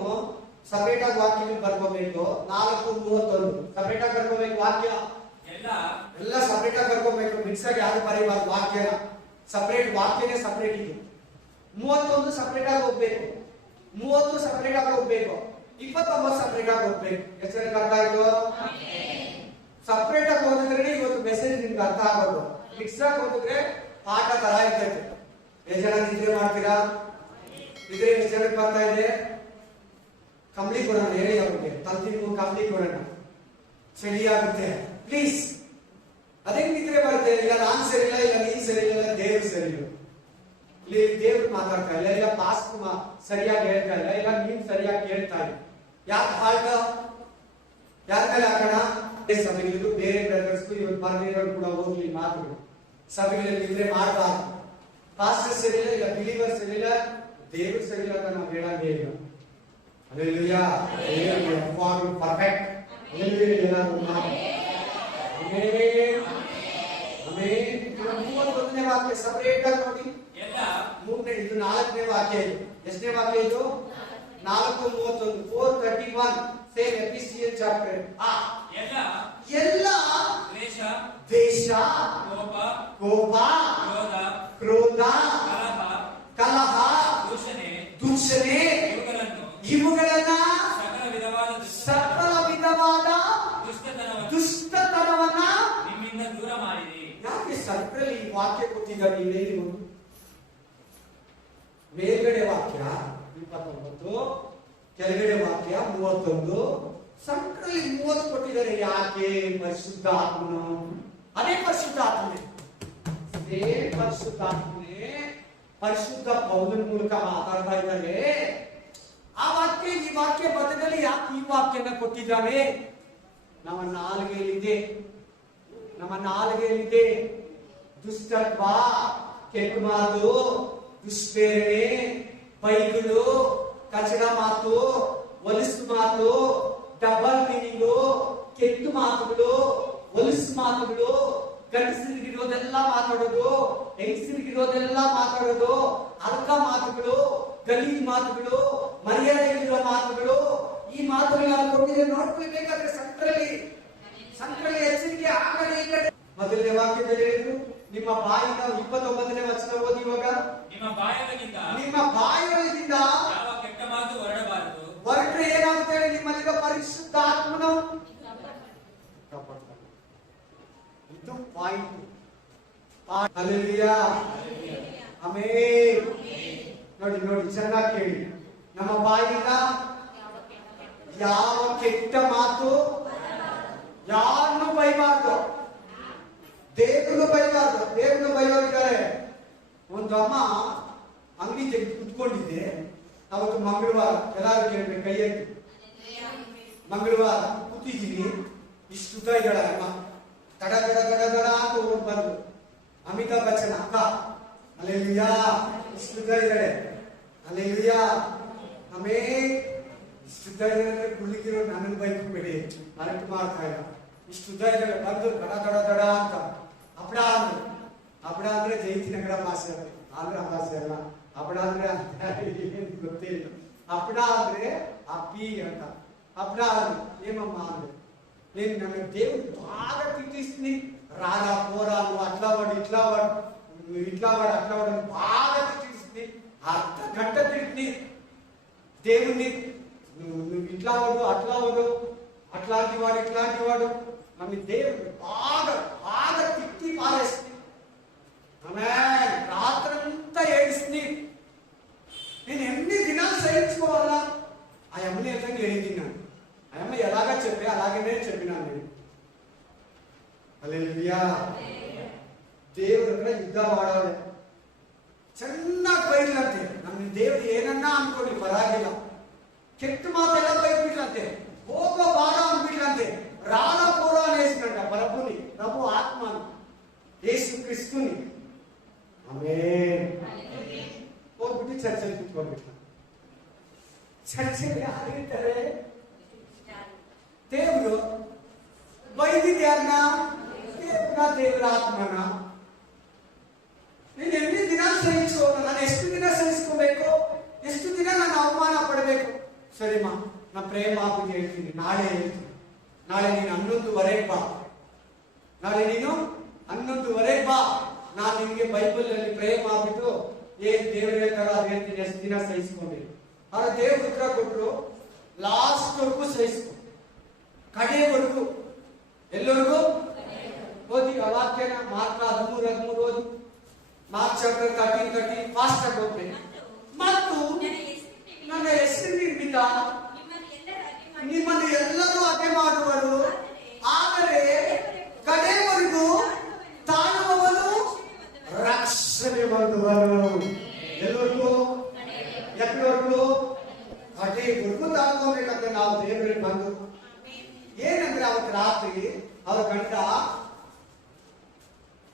ಸಪರೇಟ್ ಆಗಿ ವಾಕ್ಯ ಬರ್ಕೋಬೇಕು. 4:31 ಸಪರೇಟ್ ಆಗಿ ಬರ್ಕೋಬೇಕು. ವಾಕ್ಯ ಎಲ್ಲ ಸಪರೇಟ್ ಆಗಿ ಬರ್ಕೋಬೇಕು. ಮಿಕ್ಸ್ ಆಗಿ ಯಾರು ಬರೀಬಾರ್ದು. ವಾಕ್ಯನ ಸಪರೇಟ್, ವಾಕ್ಯನೇ ಸಪರೇಟ್. ಇದು 31 ಸಪರೇಟ್ ಆಗಿ ಹೋಗ್ಬೇಕು, 30 ಸಪರೇಟ್ ಆಗಿ ಹೋಗ್ಬೇಕು, 29 ಸಪರೇಟ್ ಆಗಿ ಹೋಗ್ಬೇಕು. ಎಷ್ಟು ಜನಕ್ಕೆ ಅರ್ಥ ಆಯ್ತು? ಸಪರೇಟ್ ಆಗಿ ಓದಿದ್ರೆ ಇವತ್ತು ಮೆಸೇಜ್ ನಿಮ್ಗೆ ಅರ್ಥ ಆಗೋದು. ಮಿಕ್ಸ್ ಆಗಿ ಓದಿದ್ರೆ ಪಾಠ ತರ ಇರ್ತೈತೆ. ಎಷ್ಟು ಜನ ನಿದ್ರೆ ಮಾಡ್ತೀರಾ? ನಿದ್ರೆ ಎಷ್ಟು ಜನಕ್ಕೆ ಬರ್ತಾ ಇದೆ? ಕಂಬಳಿ ಕೊಡೋಣ, ಹೇಳಿ ಅವ್ರಿಗೆ. ತಂತಿಗೂ ಕಂಬಳಿ ಕೊಡೋಣ, ಚಳಿ ಆಗುತ್ತೆ ಪ್ಲೀಸ್. ಅದೇ ನಿದ್ರೆ ಬರುತ್ತೆ. ಇಲ್ಲ ನಾನ್ ಸರಿ ಇಲ್ಲ, ಇಲ್ಲ ನೀನ್ ಸರಿ ಇಲ್ಲ, ದೇವ್ರು ಸರಿ ಇಲ್ಲ. ಇಲ್ಲಿ ದೇವ್ರು ಮಾತಾಡ್ತಾ ಇಲ್ಲ, ಇಲ್ಲ ಪಾಸ್ಟ್ ಸರಿಯಾಗಿ ಹೇಳ್ತಾ ಇಲ್ಲ, ಇಲ್ಲ ನೀನ್ ಸರಿಯಾಗಿ ಕೇಳ್ತಾ ಇಲ್ಲ. ಯಾಕೆ ಹಾಲ್ಟ್ ಯಾರ ಮೇಲೆ ಹಾಕೋಣ? ಸಭೆಗಳಿಗೂ ಬೇರೆ ಬ್ರದರ್ಸ್ಗೂ ಇವತ್ತು ಬರಲಿರೋರು ಕೂಡ ಹೋಗ್ಲಿ ಮಾತುಗಳು ಸಭೆಗಳಲ್ಲಿ ಇದ್ರೆ ಮಾಡಬಾರ್ದು. ಪಾಸ್ಟರ್ ಸರಿಯಿಲ್ಲ, ಇಲ್ಲ ಬಿಲೀವರ್ ಸರಿಯಿಲ್ಲ, ದೇವರು ಸರಿಯಿಲ್ಲ ಅಂತ ನಾವು ಹೇಳಂಗೆ ಇಲ್ಲ. Hallelujah. For perfect. Hallelujah. Amen. Amen. 31ನೇ ವಾಕ್ಯ ಸಪರೇಟ್ ಆಗಿ ನೋಡಿ. ಮೂರನೇ ಇದು 4ನೇ ವಾಕ್ಯ ಇದು. ಎಷ್ಟನೇ ವಾಕ್ಯ ಇದು? 4:31. 4:31. Same Ephesian chapter. ಎಲ್ಲ ದ್ವೇಷ, ಕೋಪ, ಕ್ರೋಧ, ಕಲಹ, ದೂಷಣೆ ಇವುಗಳನ್ನ ಸಕಲ ವಿಧವಾದ ದುಷ್ಟತನವನ್ನ ನಿಮ್ಮಿಂದ ದೂರ ಮಾಡಿರಿ. ಯಾಕೆ ಸಕ್ರಲ್ಲಿ ಈ ವಾಕ್ಯ ಕೊಟ್ಟಿದ್ದಾರೆ? ನೀವೇನು ಮೇಲ್ಗಡೆ ವಾಕ್ಯ 29, ಕೆಳಗಡೆ ವಾಕ್ಯ 31, ಸಕ್ರಲ್ಲಿ 30 ಕೊಟ್ಟಿದ್ದಾರೆ. ಯಾಕೆ? ಪರಿಶುದ್ಧ ಆತ್ಮನು, ಅದೇ ಪರಿಶುದ್ಧ ಆತ್ಮನೇ, ಪರಿಶುದ್ಧ ಆತ್ಮನೇ ಪರಿಶುದ್ಧ ಪೌಲನ ಮೂಲಕ ಮಾತಾಡ್ತಾ ಇದ್ದಾರೆ. ಆ ವಾಕ್ಯ ಈ ವಾಕ್ಯ ಬದಲಲ್ಲಿ ಯಾಕೆ ಈ ವಾಕ್ಯನ ಕೊಟ್ಟಿದ್ದಾನೆ? ನಮ್ಮ ನಾಲಿಗೆಯಲ್ಲಿದೆ ದುಷ್ಟತ್ವ, ಕೆಟ್ಟ ಮಾತು, ದುಷ್ಪ್ರೇರಣೆ, ಬೈಗಳು, ಕಚಡ ಮಾತು, ಹೊಲಸು ಮಾತು, ಡಬಲ್ ಮೀನಿಂಗು, ಕೆಟ್ಟ ಮಾತುಗಳು, ಹೊಲಸು ಮಾತುಗಳು, ಗಂಡಸರಿಗಿರೋದೆಲ್ಲ ಮಾತಾಡೋದು, ಹೆಂಗಸರಿಗಿರೋದೆಲ್ಲ ಮಾತಾಡೋದು, ಅರ್ಕ ಮಾತುಗಳು, ಗಲೀಜ್ ಮಾತುಗಳು, ಮರ್ಯಾದೆಗಳಿರೋ ಮಾತುಗಳು, ಈ ಮಾತುಗಳನ್ನ ಕೊಟ್ಟಿದೆ. ನೋಡ್ಕೊಳ್ಬೇಕಾದ್ರೆ ಸಂಕರಲ್ಲಿ ಎಚ್ಚರಿಕೆ ಆಗಲಿ. ಮೊದಲನೇ ವಾಕ್ಯದಲ್ಲಿ ಹೇಳಿದ್ರು ನಿಮ್ಮ ಬಾಯಿಂದ 29ನೇ ವಚನ ಓದಿ ಇವಾಗ. ನಿಮ್ಮ ಬಾಯೊಳಗಿಂದ ಯಾವ ಕೆಟ್ಟ ಮಾತು ಹೊರಡಬಾರದು. ಹೊರಟ್ರೆ ಏನಾಗುತ್ತೆ? ನಿಮ್ಮಲ್ಲಿರೋ ಪರಿಶುದ್ಧ ಆತ್ಮನು ಕಾಪಾಡ್ತಾನೆ. ಇದು ಪಾಯಿಂಟ್. ಹಲ್ಲೆಲೂಯಾ. ಆಮೆನ್. ನೋಡಿ ಚೆನ್ನಾಗಿ ಕೇಳಿ. ನಮ್ಮ ಬಾಯಿಂದ ಯಾವ ಕೆಟ್ಟ ಮಾತು, ಯಾರನ್ನು ಬೈಬಾರ್ದು, ದೇವ್ರನ್ನು ಬೈಬಾರ್ದು. ದೇವ್ರನ್ನು ಬೈಯೋರಿದ್ದಾರೆ. ಒಂದು ಅಮ್ಮ ಅಂಗಡಿ ತೆಗೆದು ಕುತ್ಕೊಂಡಿದ್ದೆ. ಅವತ್ತು ಮಂಗಳವಾರ, ಎಲ್ಲಾರು ಕೇಳ್ಬೇಕು, ಕೈ ಎತ್ತಿ. ಮಂಗಳವಾರ ಕೂತಿದ್ದೀನಿ, ಇಷ್ಟು ಉದ್ದ ಇದ್ದಾಳೆ ಅಮ್ಮ. ತಡ ತಡ ತಡ ತಡ ಅಂತ ಓಡ್ ಬಂದು ಅಮಿತಾಬ್ ಬಚ್ಚನ್ ಅಕ್ಕ, ಹಲ್ಲೆಲೂಯಾ, ಇಷ್ಟು ಉದ್ದ ಇದ್ದಾಳೆ, ಹಲ್ಲೆಲೂಯಾ. ಆಮೇಲೆ ಇಷ್ಟು ಉದ್ದ ಇದ್ದಾಳೆ ಕುಳಿಗಿರೋ ನನ್ನ ಬೈಕ್ಬೇಡಿ, ಅರಟು ಮಾಡ್ತಾ ಇಲ್ಲ. ಇಷ್ಟು ಉದ್ದ ಇದ್ದಾಳೆ ಬಂದು ತಡ ತಡ ತಡ ಅಂತ ಹಪ್ಪಳ ಅಂದ್ರೆ ಜೈತಿನಗರ ಭಾಷೆ, ಆಂಧ್ರ ಭಾಷೆ ಅಲ್ಲ. ಹಪ್ಪಳ ಅಂದ್ರೆ ಏನು ಗೊತ್ತಿಲ್ಲ. ಹಪ್ಪಳ ಅಂದ್ರೆ ಅಪ್ಪಿ ಅಂತ. ಹಪ್ಪಳ ಅಂದ್ರೆ ಏಮಮ್ಮ ಅಂದ್ರೆ నేను నన్ను దేవుడు బాగా తిట్టిస్తుంది. రారా పోరా, నువ్వు అట్లా వాడు ఇట్లా వాడు, నువ్వు ఇట్లా వాడు అట్లా వాడు బాగా తిట్టిస్తుంది. అర్ధ గంట తిట్టింది దేవుణ్ణి. నువ్వు ఇట్లా వాడు అట్లా వాడు, అట్లాంటి వాడు ఇట్లాంటి వాడు, నన్ను దేవుడు బాగా బాగా తిట్టి పారేస్తుంది. ఆమేన్. రాత్రంతా ఏడుస్తుంది. నేను ఎన్ని దినాలు సహించుకోవాలా? ఆ అమ్మని ఎట్లా ఏడిన్నాను. అమ్మ ఎలాగా చెప్పి అలాగనే చెప్పినాను నేను. హల్లెలూయా. దేవుడు ಹತ್ರ ಯುದ್ಧ ಮಾಡೋದು ಚೆನ್ನಾಗಿ ಬೈದ್ಲಂತೆ. ನಮ್ಮ ದೇವ್ರು ಏನನ್ನ ಅನ್ಕೊಳ್ಳಿ ಪರವಾಗಿಲ್ಲ, ಕೆಟ್ಟ ಮಾತೆಲ್ಲ ಬೈದ್ಬಿಟ್ಲಂತೆ, ಹೋಗೋ ಬಾರ ಅಂದ್ಬಿಟ್ಲಂತೆ, ರಾಣ ಪೂರ ನೇಸ್ಕೊಂಡ ಪ್ರಭುನಿ, ಪ್ರಭು ಆತ್ಮನು, ಯೇಸು ಕ್ರಿಸ್ತುನಿ. ಆಮೆನ್. ಹೋಗ್ಬಿಟ್ಟು ಚರ್ಚೆಗೆ ಕೂತ್ಕೊಂಡ್ಬಿಟ್ಲ. ಚರ್ಚೆಗೆ ಯಾರಿರ್ತಾರೆ? ದೇವರು ಬೈದಿದ್ಯಾರನ್ನ? ದೇವರ ಆತ್ಮನ. ನೀನು ಎಲ್ಲಿ ದಿನ ಸಹಿಸ್ಕೋದು? ನಾನು ಎಷ್ಟು ದಿನ ಸಹಿಸ್ಕೋಬೇಕು? ಎಷ್ಟು ದಿನ ನಾನು ಅವಮಾನ ಪಡಬೇಕು? ಸರಿಮಾ, ನಾನು ಪ್ರೇಮ ಆಗಿ ಹೇಳ್ತೀನಿ, ನಾಳೆ ಹೇಳ್ತೀನಿ. ನಾಳೆ ನೀನು 11:30 ಬಾ. ನಾಳೆ ನೀನು 11:30 ಬಾ. ನಾನು ನಿಮಗೆ ಬೈಬಲ್ ಅಲ್ಲಿ ಪ್ರೇಮ ಆಗ್ಬಿಟ್ಟು ಏನ್ ದೇವ್ರು ಹೇಳ್ತಾರ ಅದು ಹೇಳ್ತೀನಿ. ಎಷ್ಟು ದಿನ ಸಹಿಸ್ಕೊಂಡಿ? ಆದ್ರೆ ದೇವ್ರ ಉತ್ತರ ಕೊಟ್ಟರು, ಲಾಸ್ಟ್ ವರೆಗೂ ಸಹಿಸ್ಕೊ, ಕಡೆವರೆಗೂ. ಎಲ್ಲರಿಗೂ ಓದಿ ಆ ವಾಕ್ಯನ. ಮಾರ್ಕ 13:13 ಓದಿ. ಮಾರ್ಕ್ ಚಾಪ್ಟರ್ 13:13 ಫಾಸ್ಟ್ ಆಗಿ ಹೋಗ್ತೇನೆ. ಮತ್ತು ನನ್ನ ಹೆಸರಿನಿಂದ ನಿಮ್ಮನ್ನು ಎಲ್ಲರೂ ಅದೇ ಮಾಡುವರು, ಆದರೆ ಕಡೆವರೆಗೂ ತಾಳುವವನು ರಕ್ಷಣೆ ಹೊಂದುವನು.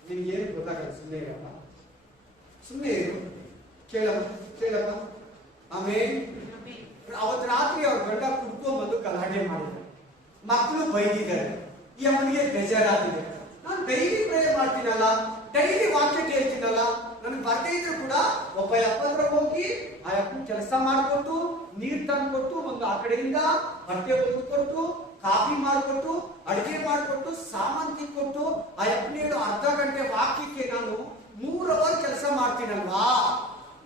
ನಿನ್ಗೆ ಏನು ಗೊತ್ತಾಗಲ್ಲ, ಸುಮ್ಮನೆ ಇರಪ್ಪ, ಸುಮ್ಮನೆ ಇರು, ಕೇಳಪ್ಪ. ಆಮೇಲೆ ಅವತ್ತು ರಾತ್ರಿ ಅವ್ರ ಗಂಡ ಕುಡ್ಕೊಂಡ್ಬಂದು ಗಲಾಟೆ ಮಾಡಿದ್ದಾರೆ, ಮಕ್ಕಳು ಬೈದಿದ್ದಾರೆ, ಈ ಅಮ್ಮನಿಗೆ ಬೇಜಾರಾಗಿದೆ. ನಾನು ಡೈಲಿ ಪ್ರೇಯರ್ ಮಾಡ್ತೀನಲ್ಲ, ಡೈಲಿ ವಾಕ್ಯ ಕೇಳ್ತೀನಲ್ಲ, ನನಗೆ ಬರ್ದೇ ಇದ್ರು ಕೂಡ ಒಬ್ಬ ಅಪ್ಪ ಹತ್ರ ಹೋಗಿ ಆ ಅಪ್ಪನ ಕೆಲಸ ಮಾಡಿಕೊಟ್ಟು, ನೀರ್ ತಂದು ಕೊಟ್ಟು, ಒಂದು ಆ ಕಡೆಯಿಂದ ಬಟ್ಟೆ ಒದ್ದು ಕೊಟ್ಟು, ಕಾಫಿ ಮಾಡಿಕೊಟ್ಟು, ಅಡಿಗೆ ಮಾಡಿಕೊಟ್ಟು, ಸಾಮಾನು ಕೊಟ್ಟು, ಆ ಅಪ್ಪನ ಅರ್ಧ ಗಂಟೆ ವಾಕ್ಯಕ್ಕೆ ನಾನು 3 ಅವರ್ ಕೆಲಸ ಮಾಡ್ತೀನಲ್ವಾ,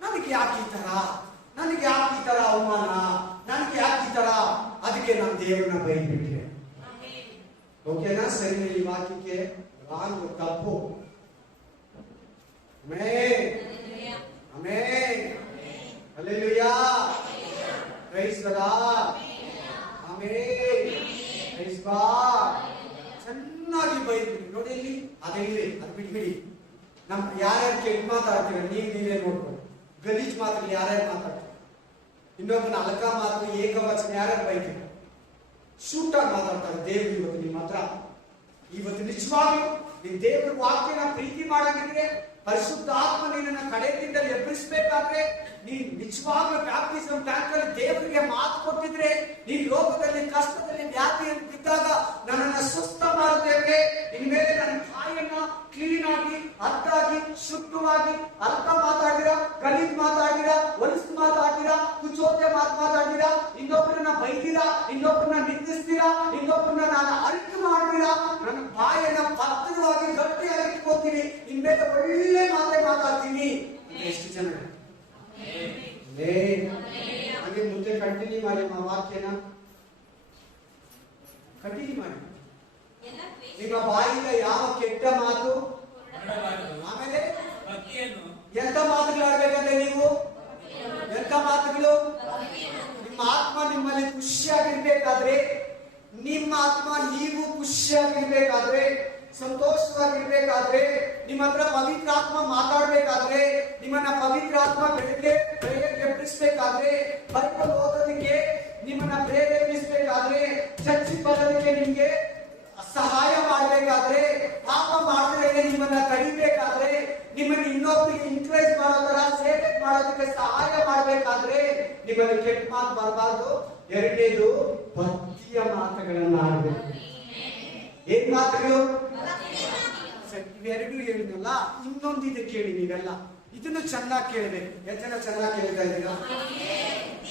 ನನಗೆ ಯಾಕೆ ಈ ತರ ಅವಮಾನ, ನನಗೆ ಯಾಕೆ ಈ ತರ? ಅದಕ್ಕೆ ನಾನು ದೇವರನ್ನ ಬೈಬಿಟ್ಟೆ. ಓಕೆನಾ? ಸರಿ, ಈ ವಾಕ್ಯಕ್ಕೆ ರಾಂಗ್, ತಪ್ಪು. Amen. Hallelujah. Praise the Lord. Amen. Praise God. ಚೆನ್ನಾಗಿ ಬೈದ್ಬಿಡಿ. ನೋಡಿ ಇಲ್ಲಿ ಅದೇ ಅದು ಬಿಟ್ಬಿಡಿ. ನಮ್ ಯಾರ್ಯಾರು ಕೆಟ್ಟ ಮಾತಾಡ್ತೀರ ನೀವೇ ನೋಡ್ಕೊಂಡು, ಗಲೀಜ್ ಮಾತ್ರ ಯಾರ್ಯಾರು ಮಾತಾಡ್ತೀರ, ಇನ್ನೊಬ್ಬನ ಅಲಕ ಮಾತು, ಏಕವಚನ ಯಾರ್ಯಾರು ಬೈತೀರ, ಶೂಟಾಗಿ ಮಾತಾಡ್ತಾರೆ ದೇವರು. ಇವತ್ತು ನಿಮ್ಮ ಹತ್ರ ಇವತ್ತು ನಿಜವಾಗ್ಲೂ ನೀನ್ ದೇವರ ವಾಕ್ಯನ ಪ್ರೀತಿ ಮಾಡಾಗಿದ್ರೆ, ಪರಿಶುದ್ಧ ಆತ್ಮ ನಿನ್ನ ಕಡೆಯಿಂದ ಎಬ್ಬರಿಸಬೇಕಾದ್ರೆ, ನೀನ್ ನಿಜವಾಗ್ಲೂ ಬ್ಯಾಪ್ಟಿಸಮ್ ಟ್ಯಾಂಕ್ ಅಲ್ಲಿ ದೇವರಿಗೆ ಮಾತು ಕೊಟ್ಟಿದ್ರೆ, ನೀನ್ ಲೋಕದಲ್ಲಿ ಕಷ್ಟದಲ್ಲಿ ವ್ಯಾಧಿಯಲ್ಲಿ ಬಿದ್ದಾಗ ನನ್ನನ್ನ ಸುಸ್ಥ ಮಾಡುತ್ತೇವೆ, ಇನ್ಮೇಲೆ ನನ್ನ ಬಾಯನ್ನ ಕ್ಲೀನ್ ಆಗಿ, ಅರ್ಥಾಗಿ, ಶುದ್ಧವಾಗಿ, ಅರ್ಥ ಮಾತಾಡಿರ, ಗಲೀಜ್ ಮಾತಾಡಿರ, ಹೊಲಸು ಮಾತಾಡಿರ, ಕುಚೋದ್ಯ ಮಾತಾಡಿರ, ಇನ್ನೊಬ್ಬರನ್ನ ಬೈದಿರ, ಇನ್ನೊಬ್ಬರನ್ನ ನಿಂದಿಸ್ತೀರಾ, ಇನ್ನೊಬ್ಬರನ್ನ ನಾನು ಅರಿತು ಮಾಡ್ತೀರ, ನನ್ನ ಬಾಯನ್ನ ಭದ್ರವಾಗಿ ಗಟ್ಟಿಯಾಗಿ ಇಟ್ಕೋತೀನಿ, ಇನ್ಮೇಲೆ ಒಳ್ಳೆ ಮಾತಾಡ್ತೀನಿ. ಎಷ್ಟು ಜನ ಹಾಗೆ ಮುಂದೆ ಕಂಟಿನ್ಯೂ ಮಾಡಿ ವಾಕ್ಯನ ಕಂಟಿನ್ಯೂ ಮಾಡಿ. ನಿಮ್ಮ ಬಾಯಿಂದ ಯಾವ ಕೆಟ್ಟ ಮಾತು, ಆಮೇಲೆ ಎಂತ ಮಾತುಗಳಾಡ್ಬೇಕಂದ್ರೆ ನೀವು ಎಂತ ಮಾತುಗಳು, ನಿಮ್ಮ ಆತ್ಮ ನಿಮ್ಮಲ್ಲಿ ಖುಷಿಯಾಗಿರ್ಬೇಕಾದ್ರೆ, ನಿಮ್ಮ ಆತ್ಮ ನೀವು ಖುಷಿಯಾಗಿರ್ಬೇಕಾದ್ರೆ, ಸಂತೋಷವಾಗಿರ್ಬೇಕಾದ್ರೆ, ನಿಮ್ಮ ಹತ್ರ ಪವಿತ್ರ ಆತ್ಮ ಮಾತಾಡ್ಬೇಕಾದ್ರೆ, ನಿಮ್ಮನ್ನ ಪವಿತ್ರ ಆತ್ಮ ಬೆಳಗ್ಗೆ ಎಬ್ಬರಿಸಬೇಕಾದ್ರೆ, ಬೈಬಲ್ ಓದೋದಕ್ಕೆ ನಿಮ್ಮನ್ನ ಪ್ರೇರೇಪಿಸಬೇಕಾದ್ರೆ, ಚರ್ಚಿ ಬರೋದಕ್ಕೆ ನಿಮ್ಗೆ ಸಹಾಯ ಮಾಡಬೇಕಾದ್ರೆ, ಪಾಪ ಮಾಡಿದ್ರೆ ನಿಮ್ಮನ್ನ ತಡಿಬೇಕಾದ್ರೆ, ನಿಮ್ಮನ್ನ ಇನ್ನೊಬ್ಬರಿಗೆ ಎನ್ಕರೇಜ್ ಮಾಡೋ ತರ ಸೇವೆ ಮಾಡೋದಕ್ಕೆ ಸಹಾಯ ಮಾಡಬೇಕಾದ್ರೆ, ನಿಮ್ಮಲ್ಲಿ ಕೆಟ್ಟ ಮಾತು ಬರಬಾರ್ದು. ಎರಡನೇದು ಭಕ್ತಿಯ ಮಾತುಗಳನ್ನ ಆಡಬೇಕು. ಏನ್ ಮಾತುಗಳು? ಇವೆರಡು ಹೇಳಿದ್ನಲ್ಲ, ಇನ್ನೊಂದಿದೆ ಕೇಳಿ ನೀವೆಲ್ಲ, ಇದನ್ನು ಚೆನ್ನಾಗಿ ಕೇಳಬೇಕು. ಎಷ್ಟು ಜನ ಚೆನ್ನಾಗಿ ಕೇಳ್ತಾ ಇದ್ದೀರಾ?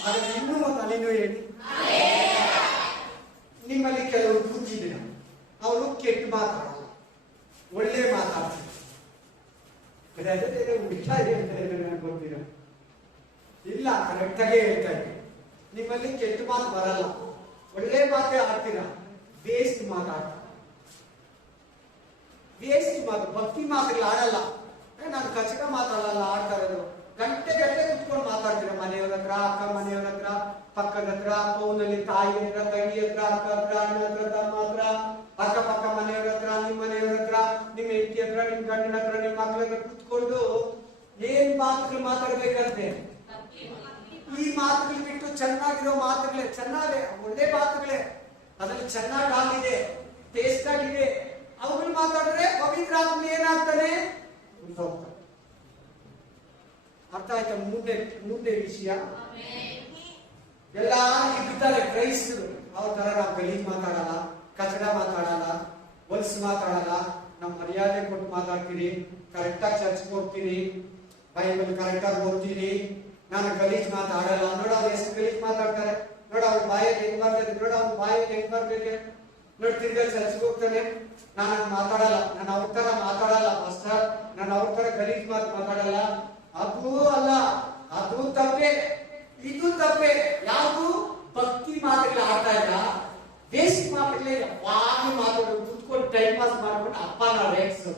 ಆದ್ರೆ ಇನ್ನೂ ಒಂದು ಅಲ್ಲಿನೂ ಹೇಳಿ. ನಿಮ್ಮಲ್ಲಿ ಕೆಲವರು ಕೂತಿದ್ದೀರ, ಅವರು ಕೆಟ್ಟ ಮಾತಾಡಲ್ಲ, ಒಳ್ಳೆ ಮಾತಾಡ್ತಾರೆ. ಗೊತ್ತಿರ ಇಲ್ಲ, ಕರೆಕ್ಟಾಗೆ ಹೇಳ್ತಾ ಇದ್ದೀನಿ. ನಿಮ್ಮಲ್ಲಿ ಕೆಟ್ಟ ಮಾತು ಬರಲ್ಲ, ಒಳ್ಳೆ ಮಾತೇ ಆಡ್ತೀರಾ, ವೇಸ್ಟ್ ಮಾತಾಡ್ತಾರೆ, ವೇಸ್ಟ್ ಮಾತು, ಭಕ್ತಿ ಮಾತುಗಳು ಆಡಲ್ಲ. ನಾನು ಕಚಕ ಮಾತಾಡಲ್ಲ, ಆಡ್ತಾ ಇರೋದು ಗಂಟೆ ಕುತ್ಕೊಂಡು ಮಾತಾಡ್ತೀರ, ಮನೆಯವ್ರ ಹತ್ರ, ಅಕ್ಕ ಮನೆಯವ್ರ ಹತ್ರ, ಪಕ್ಕದ ಹತ್ರ, ಫೋನಲ್ಲಿ ತಾಯಿ ಹತ್ರ, ತಂಗಿ ಹತ್ರ, ಅಕ್ಕ ಹತ್ರ, ಅಣ್ಣ ಹತ್ರ, ತಮ್ಮ ಹತ್ರ, ಅಕ್ಕಪಕ್ಕ ಮನೆಯವ್ರ ಹತ್ರ, ನಿಮ್ಮ ಮನೆಯವ್ರ ಹತ್ರ, ನಿಮ್ಮ ಹೆಂಡತಿ ಹತ್ರ, ನಿಮ್ ಗಂಡನ ಹತ್ರ, ನಿಮ್ಮ ಮಕ್ಕಳ ಹತ್ರ ಕುತ್ಕೊಂಡು ಏನ್ ಮಾತುಗಳು ಮಾತಾಡ್ಬೇಕಂತೆ? ಈ ಮಾತುಗಳು ಬಿಟ್ಟು ಚೆನ್ನಾಗಿರೋ ಮಾತುಗಳೇ, ಚೆನ್ನಾಗೆ ಒಳ್ಳೆ ಮಾತುಗಳೇ, ಅದ್ರಲ್ಲಿ ಚೆನ್ನಾಗಿ ಆಗಿದೆ, ಟೇಸ್ಟ್ ಆಗಿದೆ, ಅವುಗಳು ಮಾತಾಡಿದ್ರೆ ಪವಿತ್ರ ಆತ್ಮ ಏನಾಗ್ತಾನೆ? ಅರ್ಥ ಆಯ್ತಾ? ಮೂರನೇ ವಿಷಯ, ಎಲ್ಲ ಇದ್ದಾರೆ ಕ್ರೈಸ್ತರು, ಅವ್ರ ತರ ನಾವು ಗಲೀಜ್ ಮಾತಾಡಲ್ಲ, ಕಚಡ ಮಾತಾಡಲ್ಲ, ಹೊಲಸು ಮಾತಾಡಲ್ಲ, ನಾವು ಮರ್ಯಾದೆ ಕೊಟ್ಟು ಮಾತಾಡ್ತೀನಿ, ಕರೆಕ್ಟಾಗಿ ಚರ್ಚ್ಗೆ ಹೋಗ್ತೀನಿ, ಬೈಬಲ್ ಕರೆಕ್ಟಾಗಿ ಓದ್ತೀನಿ, ನಾನು ಗಲೀಜ್ ಮಾತಾಡಲ್ಲ. ನೋಡ ಅವ್ರು ಎಷ್ಟು ಗಲೀಜ್ ಮಾತಾಡ್ತಾರೆ, ನೋಡ ಅವ್ರ ಬಾಯಲ್ಲಿ ಹೆಂಗ್ ಬರ್ತೈತೆ, ನೋಡ ಅವ್ರ ಬಾಯಲ್ಲಿ ಹೆಂಗ್ ಬರ್ತೈತೆ, ನೋಡಿ ತಿರ್ಗಾ ಚರ್ಚ್ಗೆ ಹೋಗ್ತಾನೆ, ನಾನು ಮಾತಾಡಲ್ಲ, ನಾನು ಅವ್ರ ತರ ಮಾತಾಡಲ್ಲ ಮಾಸ್ಟರ್, ನಾನು ಅವ್ರ ತರ ಗಲೀಜ್ ಮಾತಾಡಲ್ಲ. ಅದು ಅಲ್ಲ, ಅದು ತಪ್ಪೆ, ಇದು ತಪ್ಪೆ. ಯಾವುದು? ಭಕ್ತಿ ಮಾತುಗಳು ಆಡ್ತಾ ಇಲ್ಲ, ವೇಸ್ಟ್ ಮಾತುಗಳೇ ಯಾವಾಗಲೂ ಮಾತಾಡೋದು, ಕುತ್ಕೊಂಡು ಟೈಮ್ ಪಾಸ್ ಮಾಡ್ಕೊಂಡು ಅಪ್ಪನ ರೇಗ್ಸು,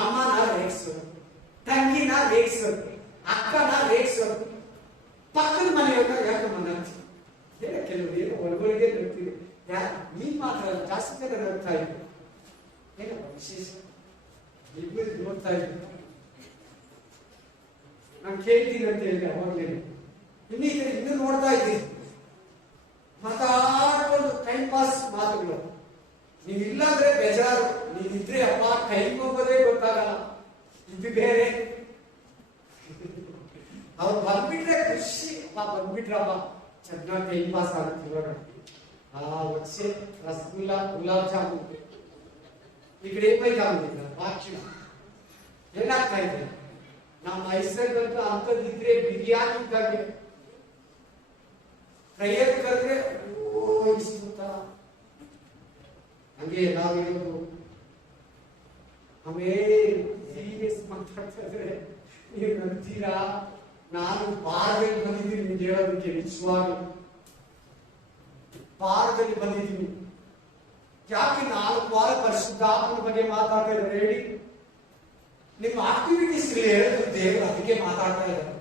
ಅಮ್ಮನ ರೇಗ್ಸು, ತಂಗಿನ ರೇಗ್ಸು, ಅಕ್ಕನ ರೇಗ್ಸು, ಪಕ್ಕದ ಮನೆಯವ್ರನ್ನ ಯಾಕೆ ಮನಸ್ಸು ಕೆಲವರು ಏನು ಒಳಗೊಳಗೆ ನೋಡ್ತೀವಿ. ನೀನ್ ಮಾತ್ರ ಜಾಸ್ತಿ ಜನ ನೋಡ್ತಾ ಇದ್ರು, ಏನಪ್ಪ ವಿಶೇಷ ಇಬ್ಬರು ನೋಡ್ತಾ ಇದ್ರು, ನಾನು ಕೇಳ್ತೀನಿ ಅಂತ ಹೇಳಿ ಅವಾಗಲೇ ಇನ್ನೂ ನೋಡ್ತಾ ಇದ್ದೀನಿ, ಮಾತಾಡ್ಕೊಂಡು ಟೈಮ್ ಪಾಸ್ ಮಾತುಗಳು. ನೀವಿಲ್ಲಾಂದ್ರೆ ಬೇಜಾರು, ನೀವಿದ್ರೆ ಅಪ್ಪ ಟೈಮ್ ಹೋಗೋದೇ ಗೊತ್ತಾಗಲ್ಲ. ಇದು ಬೇರೆ. ಅವ್ರು ಬಂದ್ಬಿಟ್ರೆ ಖುಷಿ, ಅಪ್ಪ ಬಂದ್ಬಿಟ್ರಪ್ಪ ಚೆನ್ನಾಗಿ ಟೈಮ್ ಪಾಸ್ ಆಗುತ್ತೆ ಇವಾಗ. వచ్చే రసగుల్లా గులాబ్ జాಮೂನ್ ఇక్కడ ఏమైతే ఉంది ಬಾಕ್ಷಿ ಏನಾಗ್ತಾ ಇದೆ ನಮ್ಮ ಮೈಸೂರಿಗಂತ ಅಂತದಿದ್ರೆ ಬಿರಿಯಾನಿ ಇದ್ದಂಗೆ ಪ್ರಯತ್ನ ಕರೆದ್ರೆ ಇಷ್ಟ ಹಂಗೆ ನಾವಿರೋದು. ಆಮೇಲೆ ಸೀರಿಯಸ್ ಮಾತಾಡ್ತಾ ಇದ್ರೆ ನೀವು ನಂಬ್ತೀರಾ, ನಾನು ಬಾರ್ದಲ್ಲಿ ಬಂದಿದ್ದೀನಿ ನಿಮ್ಗೆ ಹೇಳೋದಕ್ಕೆ, ನಿಜವಾಗಿ ಬಾರದಲ್ಲಿ ಬಂದಿದ್ದೀನಿ. ಯಾಕೆ 4 ವಾರ ಪರಿಶುದ್ಧಾತ್ಮನ ಬಗ್ಗೆ ಮಾತಾಡ್ತಾ ಇದ್ದಾರೆ ಹೇಳಿ? ನಿಮ್ಮ ಆಕ್ಟಿವಿಟೀಸ್ ಹೇಳಿದ್ರು ದೇವರು ಅದಕ್ಕೆ ಮಾತಾಡ್ತಾ ಇದ್ದಾರೆ.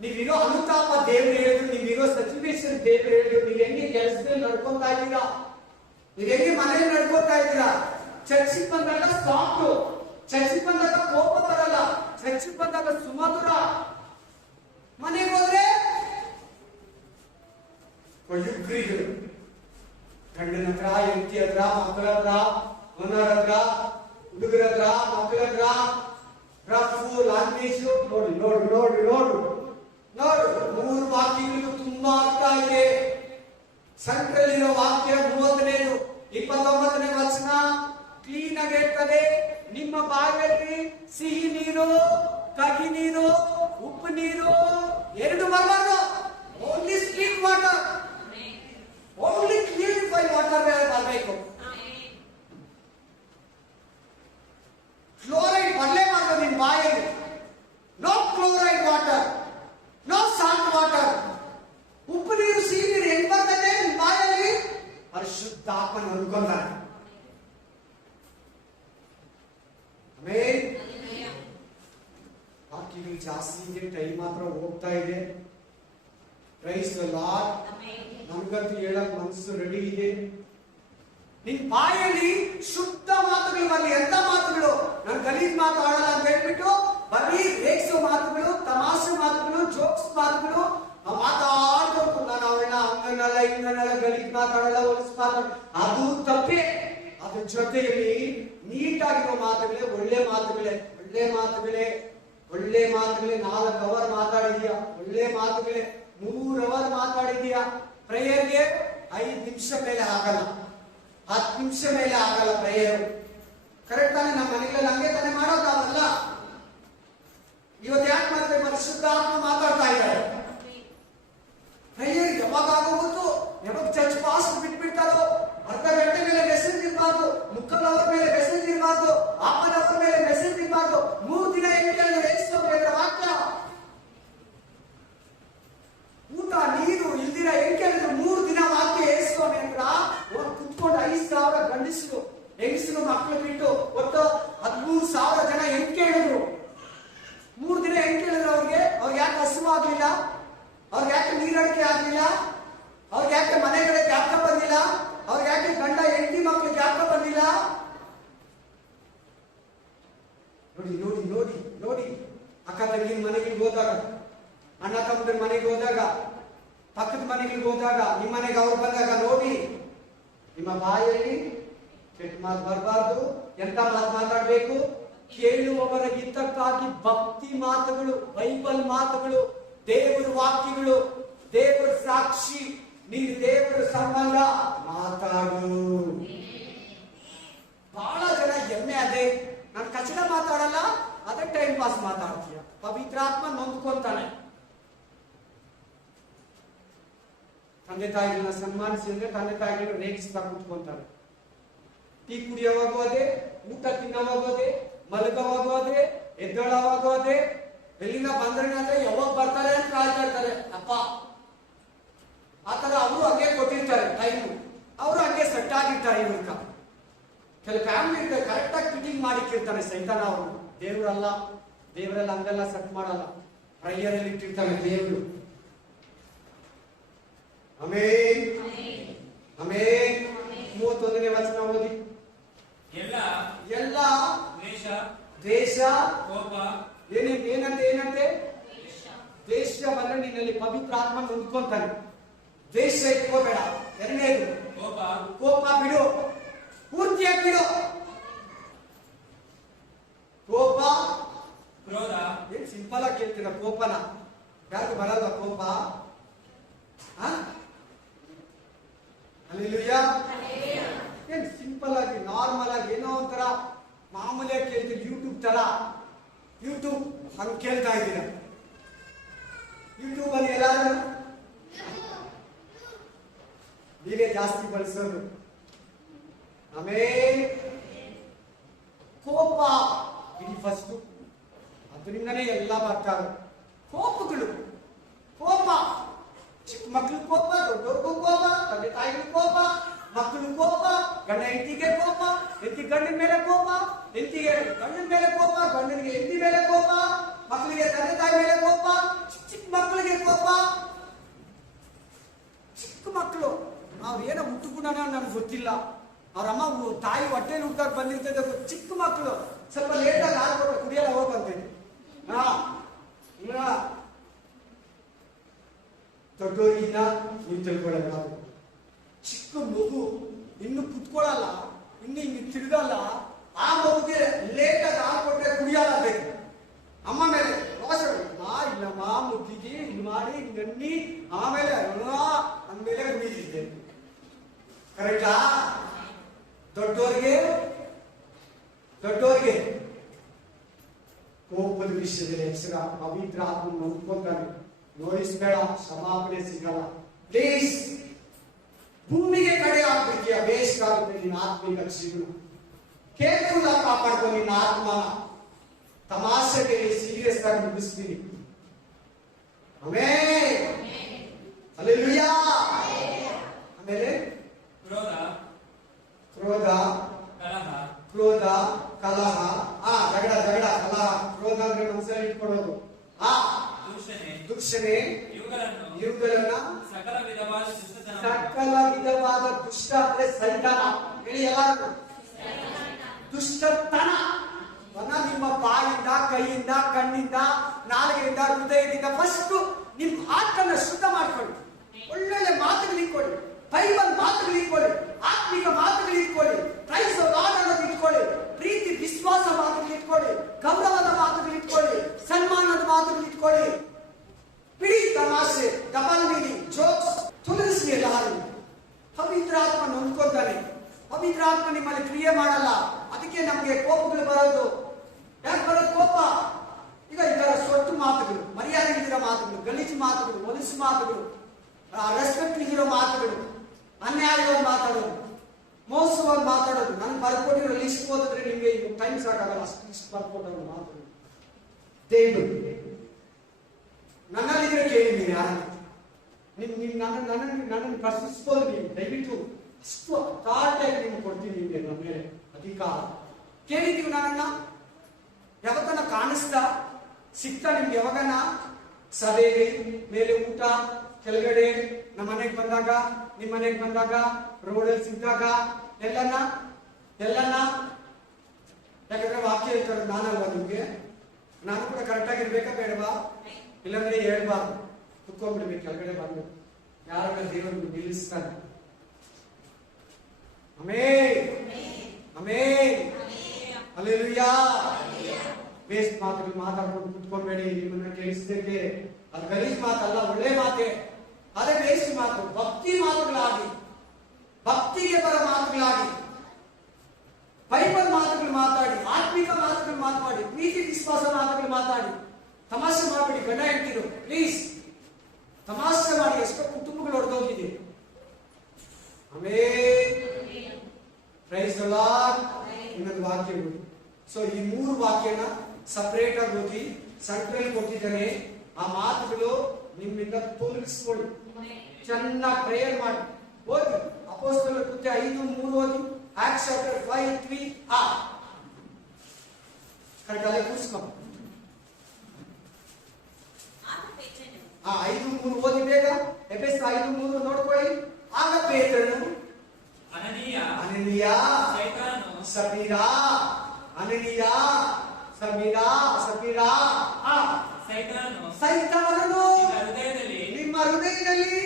ನೀವಿರೋ ಅನುತಾಪ ದೇವರು ಹೇಳಿದ್ರು, ನೀವಿರೋ ಸಿಚುವೇಶನ್ ದೇವರು ಹೇಳಿದ್ರು, ನೀವು ಹೆಂಗೆ ಕೆಲಸದಲ್ಲಿ ನಡ್ಕೊತಾ ಇದ್ದೀರಾ, ನೀವು ಹೆಂಗೆ ಮನೆಯಲ್ಲಿ ನಡ್ಕೊತಾ ಇದ್ದೀರಾ. ಚರ್ಚಿಗೆ ಬಂದಾಗ ಸಾಕು, ಚರ್ಚಿಗೆ ಬಂದಾಗ ಕೋಪ ಬರಲ್ಲ, ಚರ್ಚಿಗೆ ಬಂದಾಗ ಸುಮಧುರ. ಮನೆಗೆ ಹೋದ್ರೆ ಯುಗ್ರಿಗಳು ಗಂಡನ ಹತ್ರ, ಹೆಂಡತಿ ಹತ್ರ, ಮಕ್ಕಳ ಹತ್ರ, ಓನರ್ ಹತ್ರ, ಹುಡುಗರ ಹತ್ರ, ಮಕ್ಕಳ ಹತ್ರ ರಫು ಲ್ಯಾಂಗ್ವೇಜ್. ನೋಡಿ ನೋಡು ನೋಡು ನೋಡು ನೋಡು 3 ವಾಕ್ಯಗಳು ತುಂಬಾ ಅರ್ಥ ಇದೆ. ಸೆಂಟ್ರಲ್ ಇರೋ ವಾಕ್ಯ 30ನೇದು 29ನೇ ವಚನ ಕ್ಲೀನ್ ಆಗಿ ಹೇಳ್ತದೆ, ನಿಮ್ಮ ಬಾಯಲ್ಲಿ ಸಿಹಿ ನೀರು, ಕಹಿ ನೀರು, ಉಪ್ಪು ನೀರು ಎರಡು ಬರಬಾರ್ದು. Only street water, only purify water ಬರಬೇಕು. ಫ್ಲೋರೈಡ್ ಬರಲೇಬಾರ್ದು ನಿಮ್ಮ ಬಾಯಲ್ಲಿ. No chloride water, no salt water. ಉಪ್ಪು ನೀರು ಸಿಹಿ ನೀರು ಹೆಂಗ್ ಬರ್ತದೆ ನಿಮ್ಮ ಬಾಯಲ್ಲಿ? ಪರಿಶುದ್ಧಾತ್ಮನ ಅನ್ಕೊಂತಾರೆ. ಆಮೇಲೆ ವಾಕ್ಯಗಳು ಜಾಸ್ತಿ ಇದೆ, ಟೈಮ್ ಮಾತ್ರ ಹೋಗ್ತಾ ಇದೆ. Price the lord. ನಮಗಂತೂ ಹೇಳಕ್ ಮನಸ್ಸು ರೆಡಿ ಇದೆ. ನಿನ್ ಬಾಯಲ್ಲಿ ಶುದ್ಧ ಮಾತುಗಳು ಬರಲಿ. ಎಂತ ಮಾತುಗಳು? ನಾನು ಗಲೀಜ್ ಮಾತಾಡಲ್ಲ ಅಂತ ಹೇಳ್ಬಿಟ್ಟು ಬರೀ ರೇಕ್ಸೋ ಮಾತುಗಳು, ತಮಾಷೆ ಮಾತುಗಳು, ಜೋಕ್ಸ್ ಮಾತುಗಳು ಮಾತಾಡ್ಬೇಕು. ನಾನು ಅವೆಲ್ಲ ಹಂಗನ್ನಲ್ಲ ಹಿಂಗನ್ನಲ್ಲ, ಗಲೀಜ್ ಮಾತಾಡಲ್ಲ, ಹೊಲಸು ಮಾತಾಡ, ಅದು ತಪ್ಪೇ. ಅದ್ರ ಜೊತೆಯಲ್ಲಿ ನೀಟಾಗಿರೋ ಮಾತುಗಳೇ, ಒಳ್ಳೆ ಮಾತುಗಳೇ, ಒಳ್ಳೆ ಮಾತುಗಳೇ, ಒಳ್ಳೆ ಮಾತುಗಳೇ. 4 ಅವರ್ ಮಾತಾಡಿದ್ಯಾ, ಒಳ್ಳೆ ಮಾತುಗಳೇ. 3 ಅವರ್ ಮಾತಾಡಿದ್ಯಾ. ಪ್ರೇಯರ್ಗೆ 5 ನಿಮಿಷ ಮೇಲೆ ಆಗಲ್ಲ, 10 ನಿಮಿಷ ಮೇಲೆ ಆಗಲ್ಲ ಪ್ರೇಯರ್. ಕರೆಕ್ಟ್ ತಾನೆ? ನಮ್ಮ ಮನೆಗಳಲ್ಲಿ ಹಂಗೆ ತಾನೆ ಮಾಡೋದಾವಲ್ಲ. ಇವತ್ತು ಯಾಕೆ ಮಾಡ್ತಾರೆ? ಪರಿಶುದ್ಧಾತ್ಮ ಮಾತಾಡ್ತಾ ಇದ್ದಾರೆ. ಪ್ರೇಯರ್ ಯಾವಾಗ ಆಗೋಗುತ್ತು? ಯಾವಾಗ ಚರ್ಚ್ ಪಾಸ್ಟ್ ಬಿಟ್ಬಿಡ್ತಾರೋ? ಅರ್ಧ ಗಂಟೆ ಮೇಲೆ ಮೆಸೇಜ್ ಇರಬಾರ್ದು, 3 ಅವರ್ ಮೇಲೆ ಮೆಸೇಜ್ ಇರಬಾರ್ದು, 1/2 ಅವರ್ ಮೇಲೆ ಮೆಸೇಜ್ ಇರಬಾರ್ದು. 3 ದಿನ ಹೆಂಗೆ ವಾಕ್ಯ ಊಟ ನೀರು ಇಲ್ದಿರ ಹೆಂಗ್ ಕೇಳಿದ್ರು? 3 ದಿನ ವಾಕ್ಯ ಏರಿಸ್ತಾನೆ ಅಂದ್ರ ಕುತ್ಕೊಂಡು 5,000 ಗಂಡಸರು ಹೆಂಗಸರು ಮಕ್ಕಳು ಬಿಟ್ಟು ಒಟ್ಟು 13,000 ಜನ ಹೆಂಗ್ ಕೇಳಿದ್ರು? 3 ದಿನ ಹೆಂಗ್ ಕೇಳಿದ್ರು ಅವ್ರಿಗೆ? ಅವ್ರಿಗೆ ಯಾಕೆ ಹಸಿವು ಆಗ್ಲಿಲ್ಲ? ಅವ್ರಿಗೆ ಯಾಕೆ ನೀರಡಿಕೆ ಆಗ್ಲಿಲ್ಲ? ಅವ್ರಿಗೆ ಯಾಕೆ ಮನೆಗಳಿಗೆ ಜ್ಞಾಪಕ ಬಂದಿಲ್ಲ? ಅವ್ರಿಗೆ ಯಾಕೆ ಗಂಡ ಹೆಂಡತಿ ಮಕ್ಕಳು ಜ್ಞಾಪಕ ಬಂದಿಲ್ಲ? ನೋಡಿ ನೋಡಿ ನೋಡಿ ನೋಡಿ. ಅಕ್ಕ ತಂಗಿನ ಮನೆಗಳಿಗೆ ಹೋದಾಗ, ಅಣ್ಣ ತಮ್ಮದ್ರ ಮನೆಗೆ ಹೋದಾಗ, ಪಕ್ಕದ ಮನೆಗೆ ಹೋದಾಗ, ನಿಮ್ಮ ಮನೆಗೆ ಅವ್ರು ಬಂದಾಗ ನೋಡಿ, ನಿಮ್ಮ ಬಾಯಲ್ಲಿ ಕೆಟ್ಟ ಮಾತು ಬರಬಾರ್ದು. ಎಂತ ಮಾತು ಮಾತಾಡ್ಬೇಕು? ಕೇಳುವವರ ಹಿತಕ್ಕಾಗಿ ಭಕ್ತಿ ಮಾತುಗಳು, ಬೈಬಲ್ ಮಾತುಗಳು, ದೇವರ ವಾಕ್ಯಗಳು, ದೇವರ ಸಾಕ್ಷಿ, ನೀನು ದೇವರ ಸಂಬಂಧ ಮಾತಾಡು. ಬಹಳ ಜನ ಹೆಮ್ಮೆ ಅದೇ, ನಾನು ಕಚಡ ಮಾತಾಡಲ್ಲ, ಅದೇ ಟೈಮ್ ಪಾಸ್ ಮಾತಾಡ್ತೀಯ. ಪವಿತ್ರಾತ್ಮ ನೊಂದ್ಕೊಂತಾನೆ. ತಂದೆ ತಾಯಿಗಳನ್ನ ಸನ್ಮಾನಿಸಿದ್ರೆ ತಂದೆ ತಾಯಿಗಳನ್ನ ರೇಗಿಸ್ತಾ ಕೂತ್ಕೊಂತಾರೆ. ಟೀ ಕುಡಿಯೋವಾಗೂ ಅದೇ, ಊಟ ತಿನ್ನೋವಾಗೂ ಅದೇ, ಮಲಗೋವಾಗೂ ಅದೇ, ಎದ್ದೋಳವಾಗೂ ಅದೇ, ಎಲ್ಲಿಂದ ಬಂದ್ರೆ ಯಾವಾಗ ಬರ್ತಾರೆ ಅಂತ ಕಾಯ್ತಾ ಇರ್ತಾರೆ. ಅಪ್ಪ ಆತರ ಅವರು ಹಂಗೆ ಕೊಟ್ಟಿರ್ತಾರೆ ಟೈಮು, ಅವರು ಹಂಗೆ ಸೆಟ್ ಆಗಿರ್ತಾರೆ. ಇವ್ರಕ ಕೆಲ ಫ್ಯಾಮಿಲಿ ಇರ್ತಾರೆ, ಕರೆಕ್ಟ್ ಆಗಿ ಫಿಟ್ಟಿಂಗ್ ಮಾಡಿಟ್ಟಿರ್ತಾನೆ ಸೈತಾನ. ಅವರು ದೇವರಲ್ಲ, ದೇವರೆಲ್ಲ ಹಂಗೆಲ್ಲ ಸೆಟ್ ಮಾಡಲ್ಲ. ಪ್ರೇಯರ್ ಅಲ್ಲಿ ಇಟ್ಟಿರ್ತಾನೆ ದೇವರು. Amen amen. 31ನೇ ವಚನ ಓದಿ. ಎಲ್ಲ ದ್ವೇಷ, ಕೋಪ, ಏನಂತೆ ದ್ವೇಷ ಬಂದ್ರೆ ನಿನ್ನಲ್ಲಿ ಪವಿತ್ರ ಆತ್ಮ ಹೊಂದ್ಕೊಂತಾನೆ. ದ್ವೇಷ ಇಟ್ಕೋಬೇಡ. 2ನೇದು ಕೋಪ ಬಿಡು, ಪೂರ್ತಿಯಾಗಿ ಬಿಡು. ಸಿಂಪಲ್ ಆಗಿ ಕೇಳ್ತೀರ ಕೋಪನ? ಯಾರಿಗೂ ಬರಲ್ವಾ ಕೋಪ? ಹಲ್ಲೆಲೂಯಾ. ಏನ್ ಸಿಂಪಲ್ ಆಗಿ ನಾರ್ಮಲ್ ಆಗಿ ಏನೋ ಒಂಥರ ಮಾಮೂಲಿಯಾಗಿ ಕೇಳ್ತೀವಿ, ಯೂಟ್ಯೂಬ್ ತರ. ಯೂಟ್ಯೂಬ್ ಹಂಗೆ ಕೇಳ್ತಾ ಇದ್ದೀರ. ಯೂಟ್ಯೂಬ್ ಅಲ್ಲಿ ಎಲ್ಲಾರು ನೀವೇ ಜಾಸ್ತಿ ಬಳಸೋದು. ಆಮೇಲೆ ಕೋಪ ಇದು ಫಸ್ಟ್, ಅದರಿಂದನೇ ಎಲ್ಲ ಬರ್ತಾರೆ ಕೋಪಗಳು. ಕೋಪ ಚಿಕ್ಕ ಮಕ್ಳು ಕೋಪ, ದೊಡ್ಡವ್ರಿಗೂ ಕೋಪ, ತಂದೆ ತಾಯಿಗೂ ಕೋಪ, ಮಕ್ಕಳು ಕೋಪ, ಗಂಡ ಹೆಂಡತಿಗೆ ಕೋಪ, ಹೆಂಡತಿ ಗಂಡನ ಮೇಲೆ ಕೋಪ, ಹೆಂಡತಿಗೆ ಗಂಡನ ಮೇಲೆ ಕೋಪ, ಗಂಡನಿಗೆ ಹೆಂಡತಿ ಮೇಲೆ ಕೋಪ, ಮಕ್ಕಳಿಗೆ ತಂದೆ ತಾಯಿ ಮೇಲೆ ಕೋಪ, ಚಿಕ್ಕ ಮಕ್ಕಳಿಗೆ ಕೋಪ. ಚಿಕ್ಕ ಮಕ್ಕಳು ನಾವು ಏನೋ ಹುಟ್ಟುಗುಣ ನಮ್ಗೆ ಗೊತ್ತಿಲ್ಲ, ಅವ್ರ ಅಮ್ಮ ತಾಯಿ ಹೊಟ್ಟೆಲಿ ಹುಟ್ಟಾಗ ಬಂದಿರ್ತದೆ. ಚಿಕ್ಕ ಮಕ್ಕಳು ಸ್ವಲ್ಪ ಲೇಟಾಗಿ ಆಡ್ಕೊಟ್ರೆ ಕುಡಿಯಲ್ಲ ಹೋಗ್ಬಂತೈತಿ. ದೊಡ್ಡವರಿಗಿನ್ನ ನೀವು ತಿಳ್ಕೊಳ್ಳೋದು. ಚಿಕ್ಕ ಮಗು ಇನ್ನು ಕುತ್ಕೊಳ್ಳಲ್ಲ, ಇನ್ನು ಹಿಂಗೆ ತಿರುಗಲ್ಲ. ಆ ಮಗುಗೆ ಲೇಟಾಗಿ ಆಡ್ಕೊಟ್ರೆ ಕುಡಿಯಲ್ಲ ಬೇಕು. ಅಮ್ಮ ಮೇಲೆ ಇಲ್ಲಮ್ಮ ಮುದ್ದಿಗೆ ಹಿಂಗ್ ಮಾಡಿ ಹಿಂಗನ್ನಿ ಆಮೇಲೆ ಅಂದ್ಮೇಲೆ ಕುಡಿದಿದ್ದೆ. ಕರೆಕ್ಟಾ? ದೊಡ್ಡೋರಿಗೆ ಕೋಪದ ವಿಷಯದಲ್ಲಿ ಎಚ್ಚರ. ಪವಿತ್ರ ಆತ್ಮ ನಂಬ್ಕೊಂತಾನೆ, ನೋಡಿಸ್ಬೇಡ, ಕ್ಷಮಾಪಣೆ ಸಿಗಲ್ಲ. ಪ್ಲೀಸ್, ಭೂಮಿಗೆ ಕಡೆ ಆಗ್ಬಿಡ್ತೀಯ, ವೇಸ್ಟ್ ಆಗುತ್ತೆ ನಿನ್ನ ಆತ್ಮಿಕ ಜೀವನ. ಕೇರ್ಫುಲ್ ಆಗಿ ಕಾಪಾಡ್ಕೊ ನಿನ್ನ ಆತ್ಮನ. ತಮಾಷೆಗೆ ಸೀರಿಯಸ್ ಆಗಿ ಮುಗಿಸ್ತೀನಿ. ಆಮೇಲೆ ಹಲ್ಲೆಲೂಯಾ. ಆಮೇಲೆ ಕ್ರೋಧ, ಕಲಹ, ಜಗಳ, ಕಲಹ. ಕ್ರೋಧ ಅಂದ್ರೆ ಮನಸ್ಸಲ್ಲಿ ಇಟ್ಕೊಳ್ಳೋದು. ದೂಷಣೆ, ಇವುಗಳನ್ನ ಸಕಲ ವಿಧವಾದ ದುಷ್ಟ ಅಂದ್ರೆ ಸೈತಾನ. ಹೇಳಿ ಎಲ್ಲಾರು, ದುಷ್ಟತನ ನಿಮ್ಮ ಬಾಯಿಂದ, ಕೈಯಿಂದ, ಕಣ್ಣಿಂದ, ನಾಲಿಗೆಯಿಂದ, ಹೃದಯದಿಂದ ಫಸ್ಟ್ ನಿಮ್ ಹಾರ್ಟನ್ನ ಶುದ್ಧ ಮಾಡ್ಕೊಳ್ಳಿ. ಒಳ್ಳೊಳ್ಳೆ ಮಾತುಗಳು ಇಟ್ಕೊಳ್ಳಿ, ಬೈಬಲ್ ಮಾತುಗಳು ಇಟ್ಕೊಳ್ಳಿ, ಆತ್ಮಿಕ ಮಾತುಗಳು ಇಟ್ಕೊಳ್ಳಿ, ಪ್ರೈಸ್ ಲಾರ್ಡ್ ಅನ್ನೋದು ಇಟ್ಕೊಳ್ಳಿ, ಪ್ರೀತಿ ವಿಶ್ವಾಸ ಮಾತುಗಳು ಇಟ್ಕೊಳ್ಳಿ, ಗೌರವದ ಮಾತುಗಳು ಇಟ್ಕೊಳ್ಳಿ, ಸನ್ಮಾನದ ಮಾತುಗಳು ಇಟ್ಕೊಳ್ಳಿ. ಬಿಡಿ ತಮಾಷೆ, ಡಬಲ್ ಮೀನಿಂಗ್, ಜೋಕ್ಸ್ ತೊಲಗಿಸಿ ಎಲ್ಲಾರು. ಪವಿತ್ರ ಆತ್ಮ ನಂಬ್ಕೊಂತಾನೆ. ಪವಿತ್ರ ಆತ್ಮ ನಿಮ್ಮಲ್ಲಿ ಕ್ರಿಯೆ ಮಾಡಲ್ಲ. ಅದಕ್ಕೆ ನಮ್ಗೆ ಕೋಪಗಳು ಬರೋದು. ಯಾಕೆ ಬರೋದು ಕೋಪ? ಈಗ ಈ ತರ ಸೊಟ್ಟು ಮಾತುಗಳು, ಮರ್ಯಾದೆ ಇಲ್ಲಿರೋ ಮಾತುಗಳು, ಗಲೀಜು ಮಾತುಗಳು, ಹೊಲಸು ಮಾತುಗಳು, ರೆಸ್ಪೆಕ್ಟ್ ಇಲ್ಲಿರೋ ಮಾತುಗಳು, ಅನ್ಯಾಯವಾಗಿ ಮಾತಾಡೋದು, ಮೋಸವಾಗಿ ಮಾತಾಡೋದು. ನಾನು ಬರ್ಕೊಟ್ಟಿರೋ ಲಿಸ್ಟ್ ಓದಿದ್ರೆ ನಿಮ್ಗೆ ಈಗ ಟೈಮ್ ಸಾಕಾಗಲ್ಲ, ಅಷ್ಟು ಲಿಸ್ಟ್ ಬರ್ಕೊಟ್ಟವ್ರು ಮಾತುಗಳು. ದೇವರು ನನ್ನಲ್ಲಿದ್ರೆ ಕೇಳಿ, ನೀವು ಯಾರು ನನ್ನನ್ನು ಪ್ರಶ್ನಿಸ್ಬೋದು. ನೀವು ದಯವಿಟ್ಟು ಅಷ್ಟು ಅರ್ಥಾಟಿಯಾಗಿ ನಿಮ್ಗೆ ಕೊಡ್ತೀನಿ. ನಿಮ್ಗೆ ನಮ್ಮ ಮೇಲೆ ಅಧಿಕಾರ. ಕೇಳಿದ್ದೀವಿ ನನ್ನನ್ನ ಯಾವತ್ತನ ಕಾಣಿಸ್ತಾ ಸಿಗ್ತಾ ನಿಮ್ಗೆ? ಯಾವಾಗನ ಸಭೆಗೆ ಮೇಲೆ ಊಟ, ಕೆಳಗಡೆ ನಮ್ಮ ಮನೆಗೆ ಬಂದಾಗ, ನಿಮ್ಮ ಮನೆಗೆ ಬಂದಾಗ, ರೋಡಲ್ಲಿ ಸಿಕ್ಕಿದಾಗ ಎಲ್ಲನ್ನ ಯಾಕಂದ್ರೆ ವಾಕ್ಯ ಹೇಳ್ತಾರೆ, ನಾನಲ್ವಾ ನಿಮ್ಗೆ? ನಾನು ಕೂಡ ಕರೆಕ್ಟ್ ಆಗಿರ್ಬೇಕಾ ಬೇಡವಾ? ಇಲ್ಲಾಂದ್ರೆ ಹೇಳ್ಬಾರ್ದು, ಕುತ್ಕೊಂಡ್ಬಿಡ್ಬೇಕು ಕೆಳಗಡೆ ಬಂದು. ಯಾರ ದೇವರು ನಿಲ್ಲಿಸ್ತಾನೆ. ಹಲ್ಲೆಲೂಯಾ. ವೇಸ್ಟ್ ಮಾತುಗಳು ಮಾತಾಡ್ಕೊಂಡು ಕುತ್ಕೊಬೇಡಿ. ನಿಮ್ಮನ್ನ ಕೇಳಿಸ್ಬೇಕೆ? ಅದು ಗಲೀಜ್ ಮಾತಲ್ಲ, ಒಳ್ಳೆ ಮಾತೆ. ಅದೇ ವೇಸ್ಟ್ ಮಾತು. ಭಕ್ತಿ ಮಾತುಗಳಾಗಿ, ಭಕ್ತಿಗೆ ಬರೋ ಮಾತುಗಳಾಗಿ, ಬೈಬಲ್ ಮಾತುಗಳು ಮಾತಾಡಿ, ಆತ್ಮಿಕ ಮಾತುಗಳು ಮಾತಾಡಿ, ಪ್ರೀತಿ ವಿಶ್ವಾಸ ಮಾತುಗಳು ಮಾತಾಡಿ. ತಮಾಷೆ ಮಾಡಬೇಡಿ ಗಂಡ ಹೆಂಡತಿರು, ಪ್ಲೀಸ್. ತಮಾಷೆ ಮಾಡಿ ಎಷ್ಟೋ ಕುಟುಂಬಗಳು ಹೊಡೆದೋಗಿದೆ. Price the lord. ಇನ್ನೊಂದು ವಾಕ್ಯ ಓದಿ. ಸೊ ಈ 3 ವಾಕ್ಯನ ಸಪರೇಟ್ ಆಗಿ ಓದಿ, ಸೆಂಟ್ರಲ್ ಕೊಟ್ಟಿದ್ದಾನೆ. ಆ ಮಾತುಗಳು ನಿಮ್ಮಿಂದ ತೊಲಗಿಸ್ಕೊಳ್ಳಿ. ಚೆನ್ನಾಗಿ ಪ್ರೇಯರ್ ಮಾಡಿ ಓದಿ. ಅಪೊಸ್ತಲರ ಕೃತ್ಯ 5:3 ಓದಿ. ಆಕ್ಟ್ಸ್ ಚಾಪ್ಟರ್ 5:3 ಕರೆಕ್ಟಾಗಿ ಕೂರಿಸ್ಕೊಂಡು 5:3 ಓದಿ ಬೇಗ. ಎಫೆಸ 5:3 ನೋಡ್ಕೊಳ್ಳಿ. ಆಗ ಪೇತ್ರನು ಅನನೀಯ, ಸಫೀರಾ, ಅನನೀಯ, ಸಫೀರಾ, ಸೈತಾನನು ನಿಮ್ಮ ಹೃದಯದಲ್ಲಿ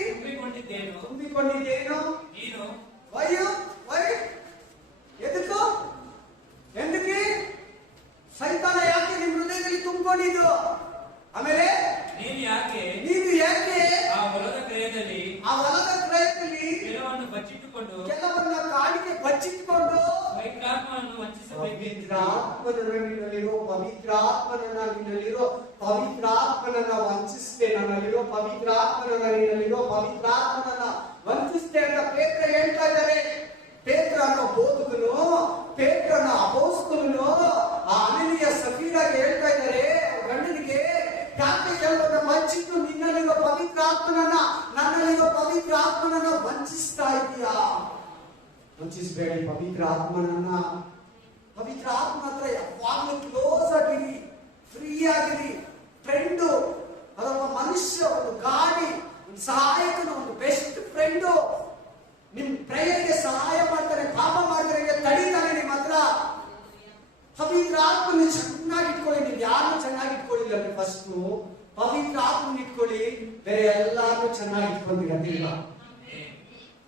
ತುಂಬಿಕೊಂಡಿದ್ದೇನು? ಎಂದಕ್ಕೆ ಸೈತಾನ ಯಾಕೆ ನಿಮ್ಮ ಹೃದಯದಲ್ಲಿ ತುಂಬಿಕೊಂಡಿದ್ದು? ಪವಿತ್ರಾತ್ಮನಲ್ಲಿರೋ ಪವಿತ್ರಾತ್ಮನಲ್ಲಿರೋ ಪವಿತ್ರಾತ್ಮನನ್ನ ವಂಚಿಸಿದೆ, ನನ್ನಲ್ಲಿರೋ ಪವಿತ್ರಾತ್ಮನಲ್ಲಿರೋ ಪವಿತ್ರಾತ್ಮನನ್ನ ವಂಚಿಸಿದೆ ಅಂತ ಪೇತ್ರ ಹೇಳ್ತಾ ಇದ್ದಾರೆ. ಪೇತ್ರ ಅನ್ನೋ ಬೋಧಕನು, ಪೇತ್ರ ಅನ್ನೋ ಅಪೊಸ್ತಲನು ಆ ಅನನೀಯ ಸಫೀರಾಗೆ ಹೇಳ್ತಾ ಇದ್ದಾರೆ ಗಂಡನಿಗೆ, ಯಾಕೆ ಎಲ್ಲವನ್ನ ವಂಚಿಟ್ಟು ನಿನ್ನಲ್ಲಿರೋ ಪವಿತ್ರಾತ್ಮನನ್ನ, ನನ್ನಲ್ಲಿರೋ ಪವಿತ್ರಾತ್ಮನನ್ನ ವಂಚಿಸ್ತಾ ಇದೀಯಾ? ವಂಚಿಸಬೇಡಿ ಪವಿತ್ರ ಆತ್ಮನನ್ನ. ಪವಿತ್ರ ಆತ್ಮ ಹತ್ರ ಯಾವಾಗಲೂ ಕ್ಲೋಸ್ ಆಗಿರಿ, ಫ್ರೀ ಆಗಿರಿ. ಫ್ರೆಂಡು ಅದೊಬ್ಬ ಮನುಷ್ಯ, ಒಂದು ಗಾಡಿ, ಒಂದು ಸಹಾಯಕನು, ಒಂದು ಬೆಸ್ಟ್ ಫ್ರೆಂಡು. ನಿಮ್ ಪ್ರೇಯರ್ಗೆ ಸಹಾಯ ಮಾಡ್ತಾನೆ, ಪಾಪ ಮಾಡಿದ್ರೆ ತಡೀತಾನೆ ನಿಮ್ಮ ಹತ್ರ. ಪವಿತ್ರ ಆತ್ಮನ ಚೆನ್ನಾಗಿ ಇಟ್ಕೊಳ್ಳಿ. ನೀವು ಯಾರು ಚೆನ್ನಾಗಿ ಇಟ್ಕೊಳ್ಳಿಲ್ಲ ಅಂದ್ರೆ ಫಸ್ಟ್ ಪವಿತ್ರ ಆತ್ಮನ ಇಟ್ಕೊಳ್ಳಿ, ಬೇರೆ ಎಲ್ಲಾರು ಚೆನ್ನಾಗಿ ಇಟ್ಕೊಂಡಿರಲಿಲ್ಲ.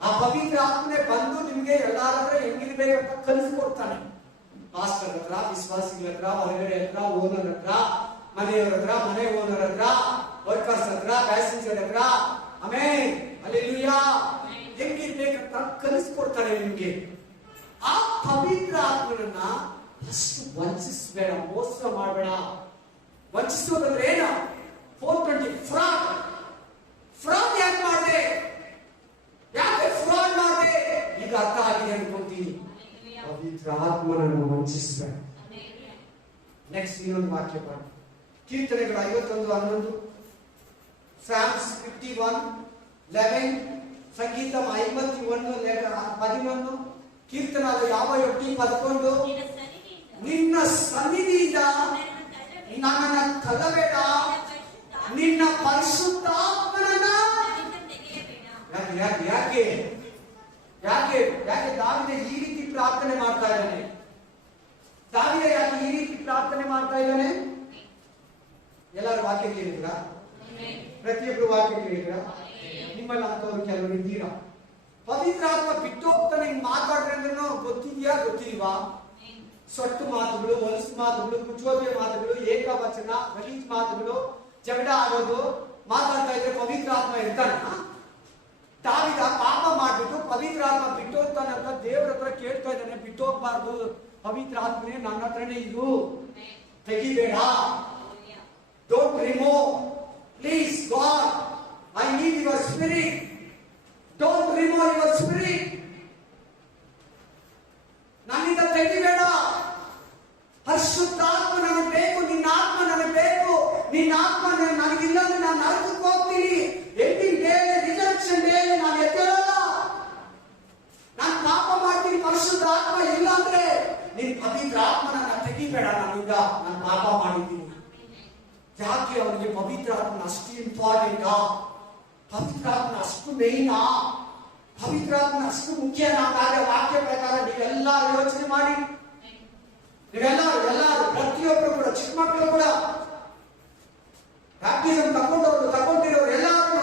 ಆ ಪವಿತ್ರ ಆತ್ಮನೆ ಬಂದು ನಿಮ್ಗೆ ಎಲ್ಲಾರ ಹತ್ರ ಹೆಂಗಿರ್ಬೇಕು ಅಂತ ಕಲಿಸ್ಕೊಡ್ತಾನೆ. ಪಾಸ್ಟರ್ ಹತ್ರ, ವಿಶ್ವಾಸಿಗಳ ಹತ್ರ, ಹೊರಗಡೆ ಹತ್ರ, ಓನರ್ ಹತ್ರ, ಮನೆಯವರ ಹತ್ರ, ಮನೆ ಓನರ್ ಹತ್ರ, ವರ್ಕರ್ಸ್ ಹತ್ರ, ಪ್ಯಾಸೆಂಜರ್ ಹತ್ರ, ಆಮೇಲೆ ಹಲ್ಲೆಲೂಯಾ, ಹೆಂಗಿರ್ಬೇಕಂತ ಕಲಿಸ್ಕೊಡ್ತಾನೆ ನಿಮ್ಗೆ. ಆ ಪವಿತ್ರ ಆತ್ಮನನ್ನ ಫಸ್ಟ್ ವಂಚಿಸಬೇಡ, ಮೋಸ ಮಾಡಬೇಡ. ವಂಚಿಸೋದಂದ್ರೆ ಏನು? 420 ಫ್ರಾಡ್. ಫ್ರಾಡ್ ಯಾಕೆ ಮಾಡಿದೆ? ಯಾಕೆ ಫ್ರಾಡ್ ಮಾಡಿದೆ? ಈಗ ಅರ್ಥ ಆಗಿದೆ ಅನ್ಕೊಂತೀನಿ. ಪವಿತ್ರ ಆತ್ಮನನ್ನು ವಂಚಿಸಬೇಡ. ನೆಕ್ಸ್ಟ್ ಇನ್ನೊಂದು ವಾಕ್ಯ ಮಾಡಿ, ಕೀರ್ತನೆಗಳು 51:11, Psalms 51:11, ಸಂಗೀತಂ 51:11, ಕೀರ್ತನಾದ 51:11, ನಿನ್ನ ಸನ್ನಿಧಿಯಿಂದ ನನ್ನನ್ನು ತಳ್ಳಬೇಡ, ನಿನ್ನ ಪರಿಶುದ್ಧಾತ್ಮನನ್ನ. ಯಾಕೆ ಯಾಕೆ ಯಾಕೆ ಯಾಕೆ ದಾವಿದ ಈ ರೀತಿ ಪ್ರಾರ್ಥನೆ ಮಾಡ್ತಾ ಇದ್ದಾನೆ? ದಾವಿದ ಯಾಕೆ ಈ ರೀತಿ ಪ್ರಾರ್ಥನೆ ಮಾಡ್ತಾ ಇದ್ದಾನೆ? ಎಲ್ಲರೂ ವಾಕ್ಯ ಕೇಳಿದ್ರ? ಪ್ರತಿಯೊಬ್ಬರು ವಾಕ್ಯ ಕೇಳಿದ್ರ? ನಿಮ್ಮಲ್ಲಿ ಅಂತವ್ರು ಕೆಲವರು ಇದ್ದೀರಾ. ಪವಿತ್ರ ಆತ್ಮ ಬಿಟ್ಟು ಹೋಗ್ತಾನೆ ಹಿಂಗ್ ಮಾತಾಡ್ರೆ ಅಂದ್ರೆ ಗೊತ್ತಿದ್ಯಾ ಗೊತ್ತಿಲ್ವಾ? ಸೊಟ್ಟು ಮಾತುಗಳು, ಹೊಲಸು ಮಾತುಗಳು, ಕುಚೋದ್ಯ ಮಾತುಗಳು, ಏಕವಚನ, ಗಲೀಜ್ ಮಾತುಗಳು, ಜಗಳ ಆಗೋದು ಮಾತಾಡ್ತಾ ಇದ್ರೆ ಪವಿತ್ರ ಆತ್ಮ ಇರ್ತಾನ? ದಾವಿದ ಪಾಪ ಮಾಡ್ಬಿಟ್ಟು ಪವಿತ್ರ ಆತ್ಮ ಬಿಟ್ಟು ಹೋಗ್ತಾನಂತ ದೇವ್ರ ಹತ್ರ ಕೇಳ್ತಾ ಇದ್ದಾನೆ, ಬಿಟ್ಟು ಹೋಗ್ಬಾರ್ದು, ಪವಿತ್ರ ಆತ್ಮನೇ ನನ್ನ ಹತ್ರನೇ ಇದು, ತೆಗಿಬೇಡ, don't remove, please God, I need your spirit, don't remove your spirit, ನನ್ನಿಂದ ತೆಗಿಬೇಡ, ಪರಿಶುದ್ಧಾತ್ಮ ನನಗೆ ಬೇಕು, ನಿನ್ನ ಆತ್ಮ ನನಗೆ ಬೇಕು, ನಿನ್ನ ಆತ್ಮ ನನಗಿಲ್ಲ ಅಂದ್ರೆ ನಾನು ನರಕಕ್ಕೆ ಹೋಗ್ತೀನಿ, ಎಂಡಿಂಗ್ ಡೇ, ರಿಜೆಕ್ಷನ್ ಡೇ ನಾನು ಎದ್ದೇಳಲ್ಲ, ನಾನು ಪಾಪ ಮಾಡ್ತೀನಿ, ಪರಿಶುದ್ಧ ಆತ್ಮ ಇಲ್ಲ ಅಂದ್ರೆ ನಿನ್ ಪವಿತ್ರ ಆತ್ಮ ನನ್ನ ತೆಗಿಬೇಡ, ನಾನೀಗ ನಾನು ಪಾಪ ಮಾಡಿದ್ದೀನಿ. ಯಾಕೆ ಅವನಿಗೆ ಪವಿತ್ರ ಆತ್ಮ ಅಷ್ಟು ಇಂಪಾರ್ಟೆಂಟಾ? ಪವಿತ್ರ ಆತ್ಮ ಅಷ್ಟು ಮೇಯ್ನಾ? ಪವಿತ್ರ ಆತ್ಮ ಅಷ್ಟು ಮುಖ್ಯನಾ? ವಾಕ್ಯ ಪ್ರಕಾರ ನೀವೆಲ್ಲರೂ ಯೋಚನೆ ಮಾಡಿ. ನೀವೆಲ್ಲರೂ ಪ್ರತಿಯೊಬ್ಬರು ಕೂಡ, ಚಿಕ್ಕ ಮಕ್ಕಳು ಕೂಡ, ಬ್ಯಾಪ್ಟಿಸಮ್ ತಗೊಂಡಿರೋರು ಎಲ್ಲರೂ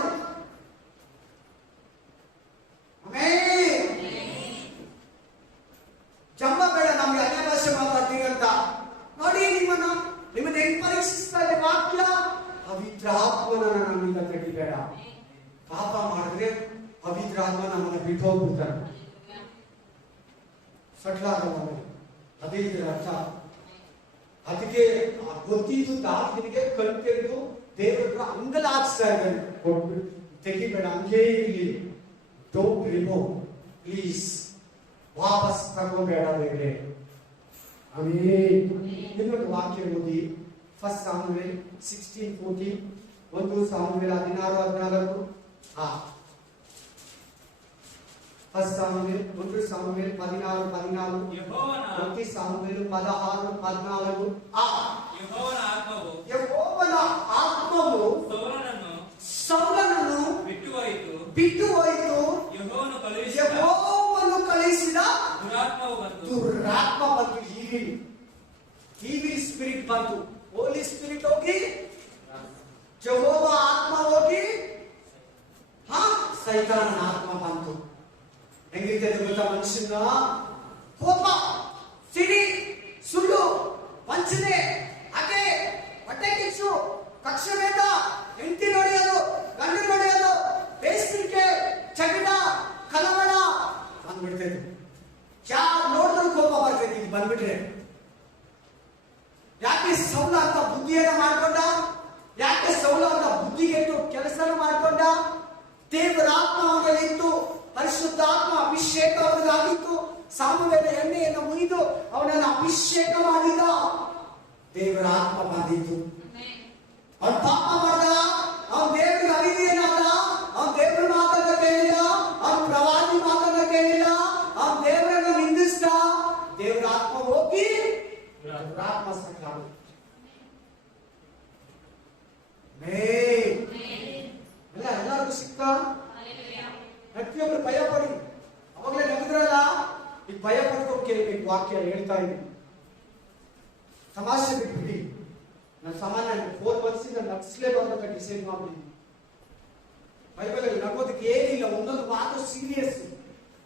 ಜಂಬ ಬೇಡ ನಮ್ಗೆ ಅನ್ಯ ಭಾಷೆ ಮಾತಾಡ್ತೀವಿ ಅಂತ. ನೋಡಿ ನಿಮ್ಮನ್ನ ಹೆಂಗ್ ಪರೀಕ್ಷಿಸ್ತಾ ಇದೆ ವಾಕ್ಯ. ಪವಿತ್ರ ಆತ್ಮನ ನಮ್ಮಿಂದ ತೆಗಿಬೇಡ. ಪಾಪ ಮಾಡಿದ್ರೆ ಪವಿತ್ರ ಆತ್ಮ ನಮ್ಮನ್ನ ಬಿಟ್ಟು ಹೋಗ್ಬಿಡ್ತಾರೆ, ಸಟ್ಲಾಗಲ್ಲ. ಅದೇ ಇದರ ಅರ್ಥ. ಅದಕ್ಕೆ ಗೊತ್ತಿದ್ದು ದಾವಿದನಿಗೆ ಕಣ್ ತೆಗೆದು ದೇವರ ಹತ್ರ ಅಂಗಲಾಚಿಸ್ತಾ ಇದ್ದಾನೆ, ತೆಗಿಬೇಡ, ಹಂಗೇ ಇರಲಿ, ಡೋಂಟ್ ರಿಮೂವ್, ಪ್ಲೀಸ್, ವಾಪಸ್ ತಗೋಬೇಡ ದೇವರೇ. ಇನ್ನೊಂದು ವಾಕ್ಯ ಓದಿ, 1 ಸಾಮುವೇಲ್ 16:14, 1 ಸಾಮುವೇಲ್ 16:14. 1 ಸಾಮುವೇಲ್ 1 ಸಾಮುವೇಲ್ 16:14, 1 ಸಾಮುವೇಲ್ 16:14. ಯೆಹೋವನ ಆತ್ಮವು ಸೌಲನನ್ನು ಬಿಟ್ಟು ಹೋಯಿತು, ಯೆಹೋವನು ಕಳುಹಿಸಿದ ದುರಾತ್ಮ ಬಂತು, ಈವಿಲ್ ಸ್ಪಿರಿಟ್ ಬಂತು. ಹೋಲಿ ಸ್ಪಿರಿಟ್ ಹೋಗಿ, ಯೆಹೋವ ಆತ್ಮ ಹೋಗಿ, ಸೈತಾನನ ಆತ್ಮ ಬಂತು. ಹೆಂಗಿರ್ತದೆ ಗೊತ್ತಾ? ಮನುಷ್ಯನ ಕೋಪ, ಸಿಡಿ, ಸುಳ್ಳು, ವಂಚನೆ, ಅದೇ ಹೊಟ್ಟೆ ಕಿಚ್ಚು, ಕಕ್ಷವೇದ, ಹೆಂಡತಿ ನೋಡಿಯೋದು, ಗಂಡು ನೋಡಿಯೋದು, ಬೇಸ್ತಿಕೆ, ಚಗಡ, ಕಲವಳ ಬಂದ್ಬಿಡ್ತೈತೆ. ಯಾರು ನೋಡಿದ್ರು ಕೋಪ ಬರ್ತೈತಿ. ಇದು ಬಂದ್ಬಿಟ್ರೆ ಯಾಕೆ ಸೌಲ ಅಂತ ಬುದ್ಧಿಯನ್ನ ಮಾಡ್ಕೊಂಡ? ಯಾಕೆ ಸೌಲ ಅಂತ ಬುದ್ಧಿಗೆಟ್ಟು ಕೆಲಸನ ಮಾಡ್ಕೊಂಡ? ದೇವರ ಆತ್ಮ ಅವನಲ್ಲಿತ್ತು, ಪರಿಶುದ್ಧಾತ್ಮ ಅಭಿಷೇಕ ಅವನಿಗಾಗಿತ್ತು. ಸಾಮುವೇಲ ಎಣ್ಣೆಯನ್ನು ಮುಗಿದು ಅವನನ್ನು ಅಭಿಷೇಕ ಮಾಡಿದ. ದೇವರ ಆತ್ಮ ಬಂದಿತ್ತು. ಅವನು ಪಾಪ ಮಾಡ್ದ, ಅವನು ದೇವರಿಗೆ ಅವಿಧೇಯನಾದ, ಅವನು ದೇವರ ಮಾತನ್ನ ಕೇಳಿಲ್ಲ, ಅವನು ಪ್ರವಾದಿ ಮಾತನ್ನ ಕೇಳಿಲ್ಲ, ಅವನು ದೇವರನ್ನು ನಿಂದಿಸಿದ. ದೇವರ ಆತ್ಮ ಹೋಗಿ ಆತ್ಮ ಸಕ್ರಾಮ ಎಲ್ಲರಿಗೂ ಸಿಕ್ಕ. ಪ್ರತಿಯೊಬ್ಬರು ಭಯ ಪಡಿ. ಅವಾಗಲೇ ನಗಿದ್ರಲ್ಲ, ಈ ಭಯ ಪಡ್ಕೊಂಡು ಕೇಳಬೇಕು. ವಾಕ್ಯ ಹೇಳ್ತಾ ಇದ್ದೀನಿ. ತಮಾಷೆ ಬಿಟ್ಬಿಡಿ. ನಾನು ಸಾಮಾನ್ಯ 4 ವರ್ಷದಿಂದ ನಗಿಸ್ಲೇಬಾರ್ದು ಡಿಸೈಡ್ ಮಾಡ್ಬಿಡಿ. ಬೈಬಲ್ ನಗೋದಕ್ಕೆ ಏನಿಲ್ಲ. ಒಂದೊಂದು ಮಾತು ಸೀರಿಯಸ್,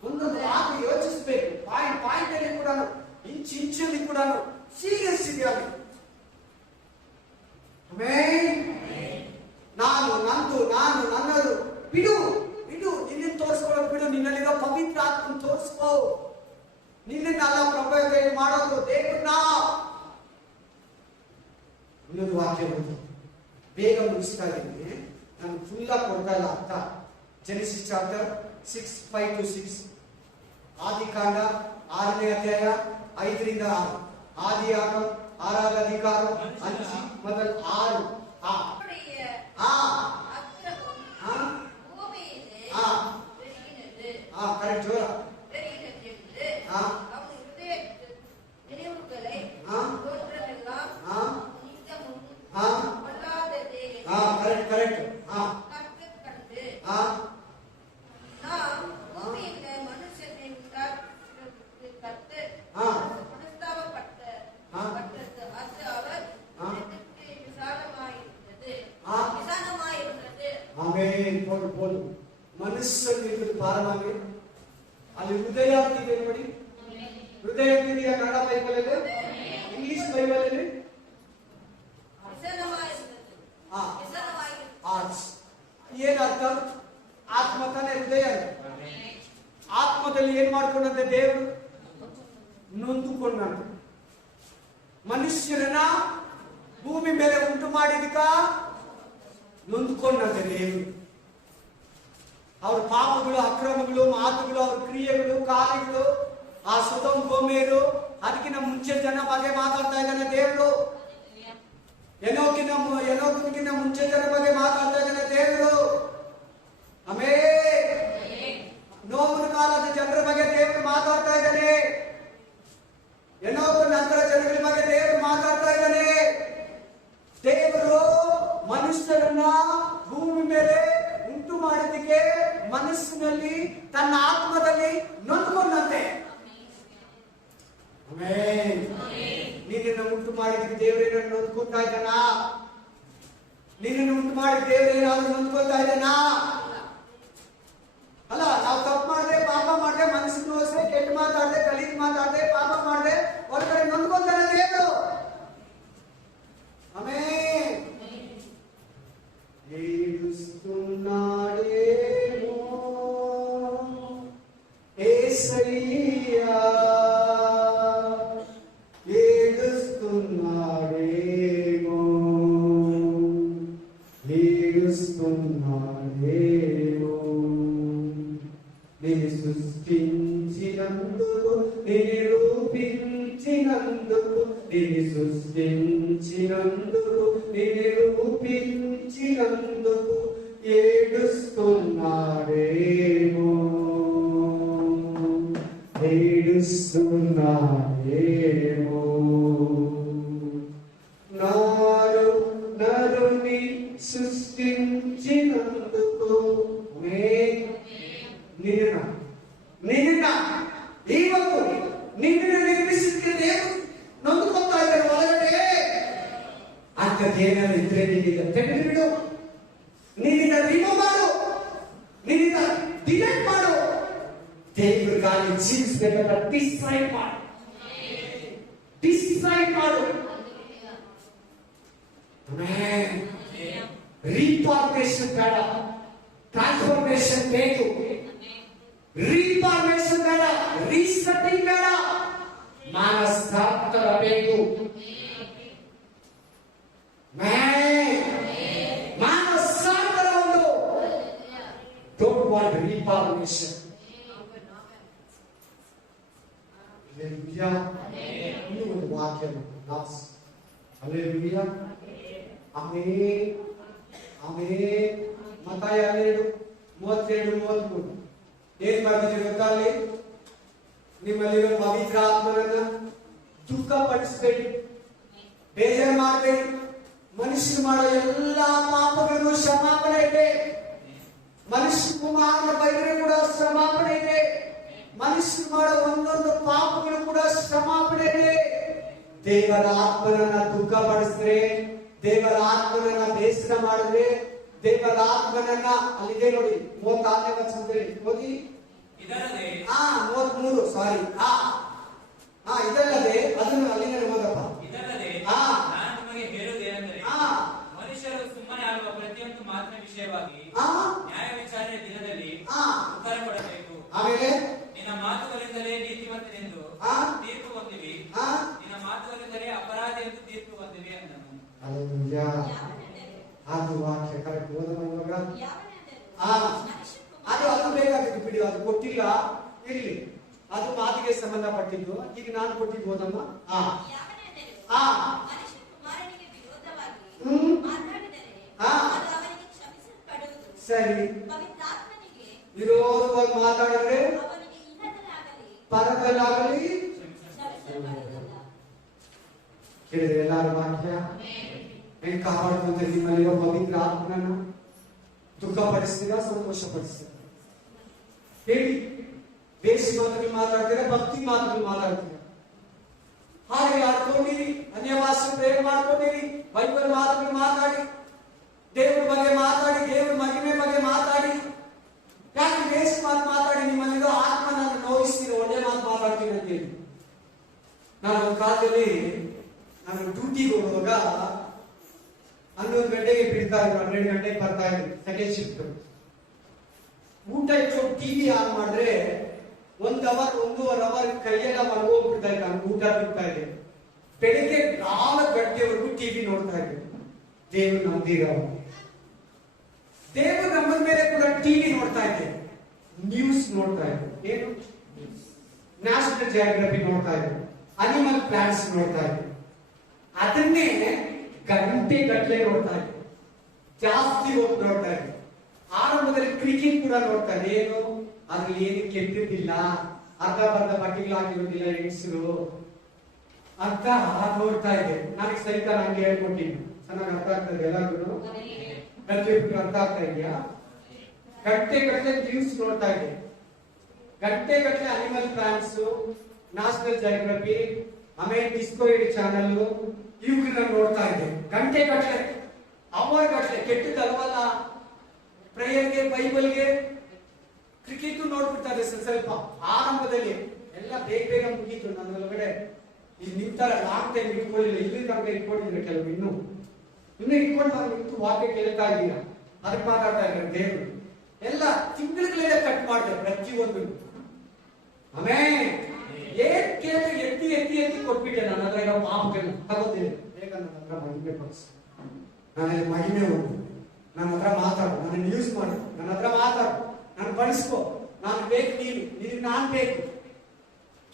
ಒಂದೊಂದು ಮಾತು ಯೋಚಿಸಬೇಕು. ಪಾಯಿಂಟ್ ಅಲ್ಲಿ ಕೂಡ, ಇಂಚಲ್ಲಿ ಕೂಡ ಸೀರಿಯಸ್ ಇದೆಯಾಗಿ. ನಾನು ನಂದು, ನಾನು ನನ್ನದು ಬಿಡು. ನಿನ್ನ ತೋರಿಸ್ಕೊಳ್ಳೋದು ಬಿಡು. ನಿನ್ನಲ್ಲಿರೋ ಪವಿತ್ರ ಆತ್ಮ ತೋರಿಸ್ಕೋ. ನಿನ್ನೆಲ್ಲ ಪ್ರಭು ಮಾಡೋದು ದೇವ್ರನ್ನ. ಇನ್ನೊಂದು ವಾಕ್ಯ ಬಂತು, ಬೇಗ ಮುಗಿಸ್ತಾ ಇದ್ದೀನಿ. ನಾನು ಫುಲ್ ಆಗಿ ಕೊಡ್ತಾ ಇಲ್ಲ ಅರ್ಥ. ಜೆನೆಸಿಸ್ ಚಾಪ್ಟರ್ 6:5-6, ಆದಿಕಾಂಡ 6ನೇ ಅಧ್ಯಾಯ 5ರಿಂದ 6. ಆದಿಯಾಗ 6ರ ಅಧಿಕಾರ 5 ಮೊದಲು 6. ಕರೆಕ್ಟ್ ಜೋರ. ಕರೆಕ್ಟ್. ಮನಸ್ಸಲ್ಲಿ ಭಾರವಾಗಿ ಅಲ್ಲಿ ಹೃದಯ ಅಂತಿದೆ ನೋಡಿ. ಹೃದಯ ಅಂತಿದೆಯಾ ಕನ್ನಡ ಬೈಬಲ್ ಅಲ್ಲಿ? ಇಂಗ್ಲಿಷ್ ಬೈಬಲ್ ಅಲ್ಲಿ ಏನರ್ಥ? ಆತ್ಮ ತಾನೇ ಹೃದಯ. ಆತ್ಮದಲ್ಲಿ ಏನ್ ಮಾಡ್ಕೊಂಡಂತೆ ದೇವರು ನೊಂದುಕೊಂಡಂತೆ. ಮನುಷ್ಯರನ್ನ ಭೂಮಿ ಮೇಲೆ ಉಂಟು ಮಾಡಿದಕ್ಕ ನೊಂದುಕೊಂಡಂತೆ ದೇವರು. ಅವ್ರ ಪಾಪಗಳು, ಅಕ್ರಮಗಳು, ಮಾತುಗಳು, ಅವ್ರ ಕ್ರಿಯೆಗಳು, ಕಾರ್ಯಗಳು, ಆ ಸೊದೋಮ್ ಗೊಮೋರ, ಅದಕ್ಕಿಂತ ಮುಂಚೆ ಜನ ಬಗ್ಗೆ ಮಾತಾಡ್ತಾ ಇದ್ದಾನೆ ದೇವರು. ಎನೋಕನಿಗಿಂತ ಮುಂಚೆ ಜನ ಬಗ್ಗೆ ಮಾತಾಡ್ತಾ ಇದ್ದಾನೆ ದೇವರು. ನೋವಿನ ಕಾಲದ ಜನರ ಬಗ್ಗೆ ದೇವರು ಮಾತಾಡ್ತಾ ಇದ್ದಾನೆ. ಎನೋಕ ನಂತರ ಜನಗಳ ಬಗ್ಗೆ ದೇವರು ಮಾತಾಡ್ತಾ ಇದ್ದಾನೆ. ದೇವರು ಮನುಷ್ಯರನ್ನ ಭೂಮಿ ಮೇಲೆ ಉಂಟು ಮಾಡಿದ್ದಕ್ಕೆ ಮನಸ್ಸಿನಲ್ಲಿ, ತನ್ನ ಆತ್ಮದಲ್ಲಿ ನೊಂದ್ಕೊಂಡಂತೆ. ನೀನನ್ನು ಉಂಟು ಮಾಡಿದ್ದಕ್ಕೆ ದೇವರೇನ ನೊಂದ್ಕೊತಾ ಇದ್ದಾನ? ನಿನ್ನನ್ನು ಉಂಟು ಮಾಡಿದ ದೇವರೇನಾದ್ರೂ ನೊಂದ್ಕೊತಾ ಇದ್ದಾನ? ಅಲ್ಲ, ನಾವು ತಪ್ಪು ಮಾಡಿದ್ರೆ, ಪಾಪ ಮಾಡಿದ್ರೆ, ಮನಸ್ಸಿನ ನೋಸೆ, ಕೆಟ್ಟ ಮಾತಾಡಿದ್ರೆ, ಗಲೀಜ್ ಮಾತಾಡಿದ್ರೆ, ಪಾಪ ಮಾಡಿದ್ರೆ ಹೊರಗಡೆ ನೊಂದ್ಕೊತಾನೆ ದೇವರು. ఏడుస్తున్నాడేమో యేసయ్యా, ఏడుస్తున్నాడేమో, ఏడుస్తున్నాడేమో. నిన్ను సృష్టించినందుకు, నిరూపించినందుకు, నిన్ను సృష్టించినందుకు, నిరూపించినందుకు ఏడుస్తున్నాడేమో, ఏడుస్తున్నాడేమో. నాలో నరుని సృష్టించినందుకు ನಿನ್ನ ಇವತ್ತು ನಿನ್ನನ್ನು ನಿರ್ಮಿಸಿದ ದೇವರು ನೊಂದುಕೊಳ್ತಾ ಇದ್ದಾರೆ ಒಳಗಡೆ. ಅಂಥದ್ದೇನಾದ್ರು ಇದ್ರೆ ನಿನ್ನಿಂದ ತೆಗೆದು ಬಿಡು, ನಿನ್ನಿಂದ ರಿಮೂವ್ ಮಾಡು, ನಿನ್ನಿಂದ ಡಿಲೀಟ್ ಮಾಡು. ದೇವರಿಗಾಗಿ ಜೀವಿಸಬೇಕಾದ ಡಿಸೈಡ್ ಮಾಡು. ರೀಫಾರ್ಮೇಶನ್ ಬೇಡ, ಟ್ರಾನ್ಸ್ಫಾರ್ಮೇಶನ್ ಬೇಕು. ರೀಫಾರ್ಮೇಶನ್ ಬೇಡ, ರೀಸೆಟ್ಟಿಂಗ್ ಬೇಡ, ಮಾನಸಾಂತರ ಬೇಕು. ವಿಷಯ. ಇನ್ನೂ ಒಂದು ವಾಕ್ಯ ಲಾಸ್ಟ್. ಹಲ್ಲೆಲೂಯಾ. Amen amen. ಮತ್ತಾಯ 12:32-33 ಏನ್ ಬರ್ತಿದೆ ಗೊತ್ತಾ? ಅಲ್ಲಿ ನಿಮ್ಮಲ್ಲಿರೋ ಪವಿತ್ರ ಆತ್ಮನನ್ನ ದುಃಖ ಪಡಿಸಬೇಡಿ, ಬೇಜಾರು ಮಾಡಬೇಡಿ. ಮನುಷ್ಯರು ಮಾಡೋ ಎಲ್ಲಾ ಪಾಪಗಳು ಕ್ಷಮಾಪಣೆ ಇದೆ. ಮನುಷ್ಯ ಕುಮಾರನ ಬೈದರೆ ಕೂಡ ಕ್ಷಮಾಪಣೆ ಇದೆ. ಮನುಷ್ಯರು ಮಾಡೋ ಒಂದೊಂದು ಪಾಪಗಳು ಕೂಡ ಕ್ಷಮಾಪಣೆ ಇದೆ. ದೇವರ ಆತ್ಮನನ್ನ ದುಃಖ ಪಡಿಸಿದ್ರೆ, ದೇವರ ಆತ್ಮನನ್ನ ಬೇಸರ ಮಾಡಿದ್ರೆ, ದೇವರ ಆತ್ಮನನ್ನ ಅಲ್ಲಿದೆ ನೋಡಿ 36ನೇ ವಚನದಲ್ಲಿ ಓದಿ. ಇದಲ್ಲದೆ 33 ಸಾರಿ ಇದಲ್ಲದೆ ಅದನ್ನು ಅಲ್ಲಿಂದ ಓದಪ್ಪ. ಇದಲ್ಲದೆ ನಾನು ನಿಮಗೆ ಹೇಳುವುದೇನೆಂದರೆ ಮನುಷ್ಯರು ಸುಮ್ಮನೆ ಆಗುವ ಪ್ರತಿಯೊಂದು ಮಾತಿನ ವಿಷಯವಾಗಿ ನ್ಯಾಯ ವಿಚಾರಣೆ ದಿನದಲ್ಲಿ ಉತ್ತರ ಕೊಡಬೇಕು. ಆಮೇಲೆ ನಿನ್ನ ಮಾತುಗಳಿಂದಲೇ ನೀತಿವಂತನೆಂದು ತೀರ್ಪು ಹೊಂದಿವಿ, ನಿನ್ನ ಮಾತುಗಳಿಂದಲೇ ಅಪರಾಧಿ ಎಂದು ತೀರ್ಪು ಹೊಂದಿವಿ ಅಂದನು. ಹಲ್ಲೆಲೂಯಾ. ಅದು ವಾಕ್ಯ ಕರೆಕ್ಟ್ ಓದೋಣ ಇವಾಗ. ಅದು ಬೇಕಾಗಿತ್ತು ಬಿಡಿ, ಅದು ಕೊಟ್ಟಿಲ್ಲ ಇರ್ಲಿ, ಅದು ಮಾತಿಗೆ ಸಂಬಂಧಪಟ್ಟಿದ್ದು. ಈಗ ನಾನು ಕೊಟ್ಟಿದ್ದು ಓದಮ್ಮ. ಸರಿ, ವಿರೋಧವಾಗಿ ಮಾತಾಡಿದ್ರೆ ಪರದಲ್ಲಾಗಲಿ ಕೇಳಿದ್ರೆ ಎಲ್ಲಾರು ವಾಕ್ಯ ಹೆಂಗ್ ಕಾಪಾಡ್ಕೊಂತ ನಿಮ್ಮಲ್ಲಿರೋ ಪವಿತ್ರ ಆತ್ಮನನ್ನ ದುಃಖ ಪಡಿಸ್ತೀರಾ, ಸಂತೋಷ ಪಡಿಸ್ತೀರಾ? ಹೇಳಿ. ಬೇಸಿ ಮಾತುಗಳು ಮಾತಾಡ್ತೀರಾ, ಭಕ್ತಿ ಮಾತುಗಳು ಮಾತಾಡ್ತೀರಾ? ಹಾಗೆ ಆಡ್ಕೊಂಡಿರಿ, ಅನ್ಯ ಭಾಷೆ ಪ್ರೇಮ ಮಾಡ್ಕೊಂಡಿರಿ, ಬೈಬಲ್ ಮಾತುಗಳು ಮಾತಾಡಿ, ದೇವ್ರ ಬಗ್ಗೆ ಮಾತಾಡಿ, ದೇವ್ರ ಮಹಿಮೆ ಬಗ್ಗೆ ಮಾತಾಡಿ. ಯಾಕೆ ಬೇಸಿ ಮಾತು ಮಾತಾಡಿ ನಿಮ್ಮಲ್ಲಿರೋ ಆತ್ಮನನ್ನು ನೋಯಿಸ್ತೀರ? ಒಳ್ಳೆ ಮಾತು ಮಾತಾಡ್ತೀನಿ ಅಂತ ಹೇಳಿ. ನಾನು ಒಂದು ಕಾಲದಲ್ಲಿ ನಾನು ಡ್ಯೂಟಿಗೆ ಹೋಗುವಾಗ 11 ಗಂಟೆಗೆ ಬಿಡ್ತಾ ಇದ್ರು, 12 ಗಂಟೆಗೆ ಬರ್ತಾ ಇದ್ರು, ಸೆಕೆಂಡ್ ಶಿಫ್ಟ್. ಊಟ ಇಟ್ಟು ಟಿವಿ ಆನ್ ಮಾಡಿದ್ರೆ 1 ಅವರ್ 1.5 ಅವರ್ ಕೈಯೆಲ್ಲ ಮಲಗೋಗ್ಬಿಡ್ತಾ ಇದ್ದ. ಊಟ ತಿಂತಾ ಇದೆ. ಬೆಳಿಗ್ಗೆ 4 ಗಂಟೆವರೆಗೂ ಟಿವಿ ನೋಡ್ತಾ ಇದ್ದೆ. ದೇವ್ರು ನಂಬಿರೋ, ದೇವ್ರು ನಮ್ಮ ಮೇಲೆ ಕೂಡ ಟಿವಿ ನೋಡ್ತಾ ಇದ್ದೆ, ನ್ಯೂಸ್ ನೋಡ್ತಾ ಇದ್ದೆ. ಏನು? ನ್ಯಾಷನಲ್ ಜಿಯೋಗ್ರಫಿ ನೋಡ್ತಾ ಇದ್ದೆ, ಅನಿಮಲ್ ಪ್ಲಾಂಟ್ಸ್ ನೋಡ್ತಾ ಇದ್ದೆ. ಅದನ್ನೇ ಗಂಟೆ ಗಟ್ಟಲೆ ನೋಡ್ತಾ ಇದ್ದೆ, ಜಾಸ್ತಿ ಹೋಗಿ ನೋಡ್ತಾ ಇದ್ದೆ. ಆರಂಭದಲ್ಲಿ ಕ್ರಿಕೆಟ್ ಕೂಡ ನೋಡ್ತಾ ಇದ್ದೆ. ಏನು ಅದ್ರಲ್ಲಿ ಏನು ಕೆಟ್ಟಿದ್ದಿಲ್ಲ, ಅರ್ಧ ಬರ್ಧ ಬಟ್ಟೆಗಳು ಹಾಕಿರೋದಿಲ್ಲ ಹೆಂಗಸರು ಅಂತ ನೋಡ್ತಾ ಇದ್ದೆ. ನನಗೆ ಸಹಿತ ನಂಗೆ ಹೇಳ್ಕೊಟ್ಟಿದ್ದು ಚೆನ್ನಾಗಿ ಅರ್ಥ ಆಗ್ತದೆ ಎಲ್ಲರಿಗೂ. ಪ್ರತಿಯೊಬ್ಬರು ಅರ್ಥ ಆಗ್ತಾ ಇದೆಯಾ? ಗಂಟೆ ಗಟ್ಟಲೆ ನ್ಯೂಸ್ ನೋಡ್ತಾ ಇದ್ದೆ, ಗಂಟೆ ಗಟ್ಟಲೆ ಅನಿಮಲ್ ಪ್ಲಾಂಟ್ಸ್, ನ್ಯಾಷನಲ್ ಜಿಯೋಗ್ರಫಿ, ಆಮೇಲೆ ಡಿಸ್ಕವರಿ ಚಾನಲ್ ಇವುಗಳನ್ನ ನೋಡ್ತಾ ಇದ್ದೆ. ಗಂಟೆ ಗಟ್ಟಲೆ, ಅವರ್ ಗಟ್ಟಲೆ. ಕೆಟ್ಟದಲ್ವಲ್ಲ. ಪ್ರೇಯರ್ಗೆ, ಬೈಬಲ್ಗೆ, ಕ್ರಿಕೆಟ್ ನೋಡ್ಬಿಡ್ತಾರೆ ಸ್ವಲ್ಪ. ಆರಂಭದಲ್ಲಿ ಎಲ್ಲ ಬೇಗ ಬೇಗ ಮುಗೀತು. ನನ್ನ ಒಳಗಡೆ ಇಲ್ಲಿ ನಿಂತರ ಲಾಂಗ್ ಟೈಮ್ ಇಟ್ಕೊಳ್ಳಿಲ್ಲ, ಇಲ್ಲಿ ತನಕ ಇಟ್ಕೊಂಡಿದ್ರೆ ಕೆಲವು ಇನ್ನೂ ಇಟ್ಕೊಂಡು ನಾನು ನಿಂತು ವಾಕ್ಯ ಕೇಳ್ತಾ ಇದ್ದೀರಾ, ಅದಕ್ಕೆ ಮಾತಾಡ್ತಾ ಇದ್ದಾರೆ ದೇವರು. ಎಲ್ಲ ತಿಂಗಳುಗಳೆಲ್ಲ ಕಟ್ ಮಾಡಿದೆ ಪ್ರತಿಯೊಂದು. ಆಮೇಲೆ ಏನ್ ಕೇಳಿ ಎತ್ತಿ ಎತ್ತಿ ಎತ್ತಿ ಕೊಟ್ಬಿಟ್ಟೆ. ನನ್ನ ಹತ್ರ ಇರೋ ಪಾಪಗಳನ್ನ ತಗೋತೀನಿ, ಬೇಗ ನನ್ನ ಹತ್ರ ಮಹಿಮೆ ಪಡಿಸು, ನಾನಲ್ಲಿ ಮಹಿಮೆ ಉಂಟು, ನನ್ನ ಹತ್ರ ಮಾತಾಡು, ನನ್ನ ನ್ಯೂಸ್ ಮಾಡು, ನನ್ನ ಹತ್ರ ಮಾತಾಡು, ನಾನು ಬಡಿಸ್ಕೋ, ನಾನು ಬೇಕು, ನೀನು ನಾನು ಬೇಕು.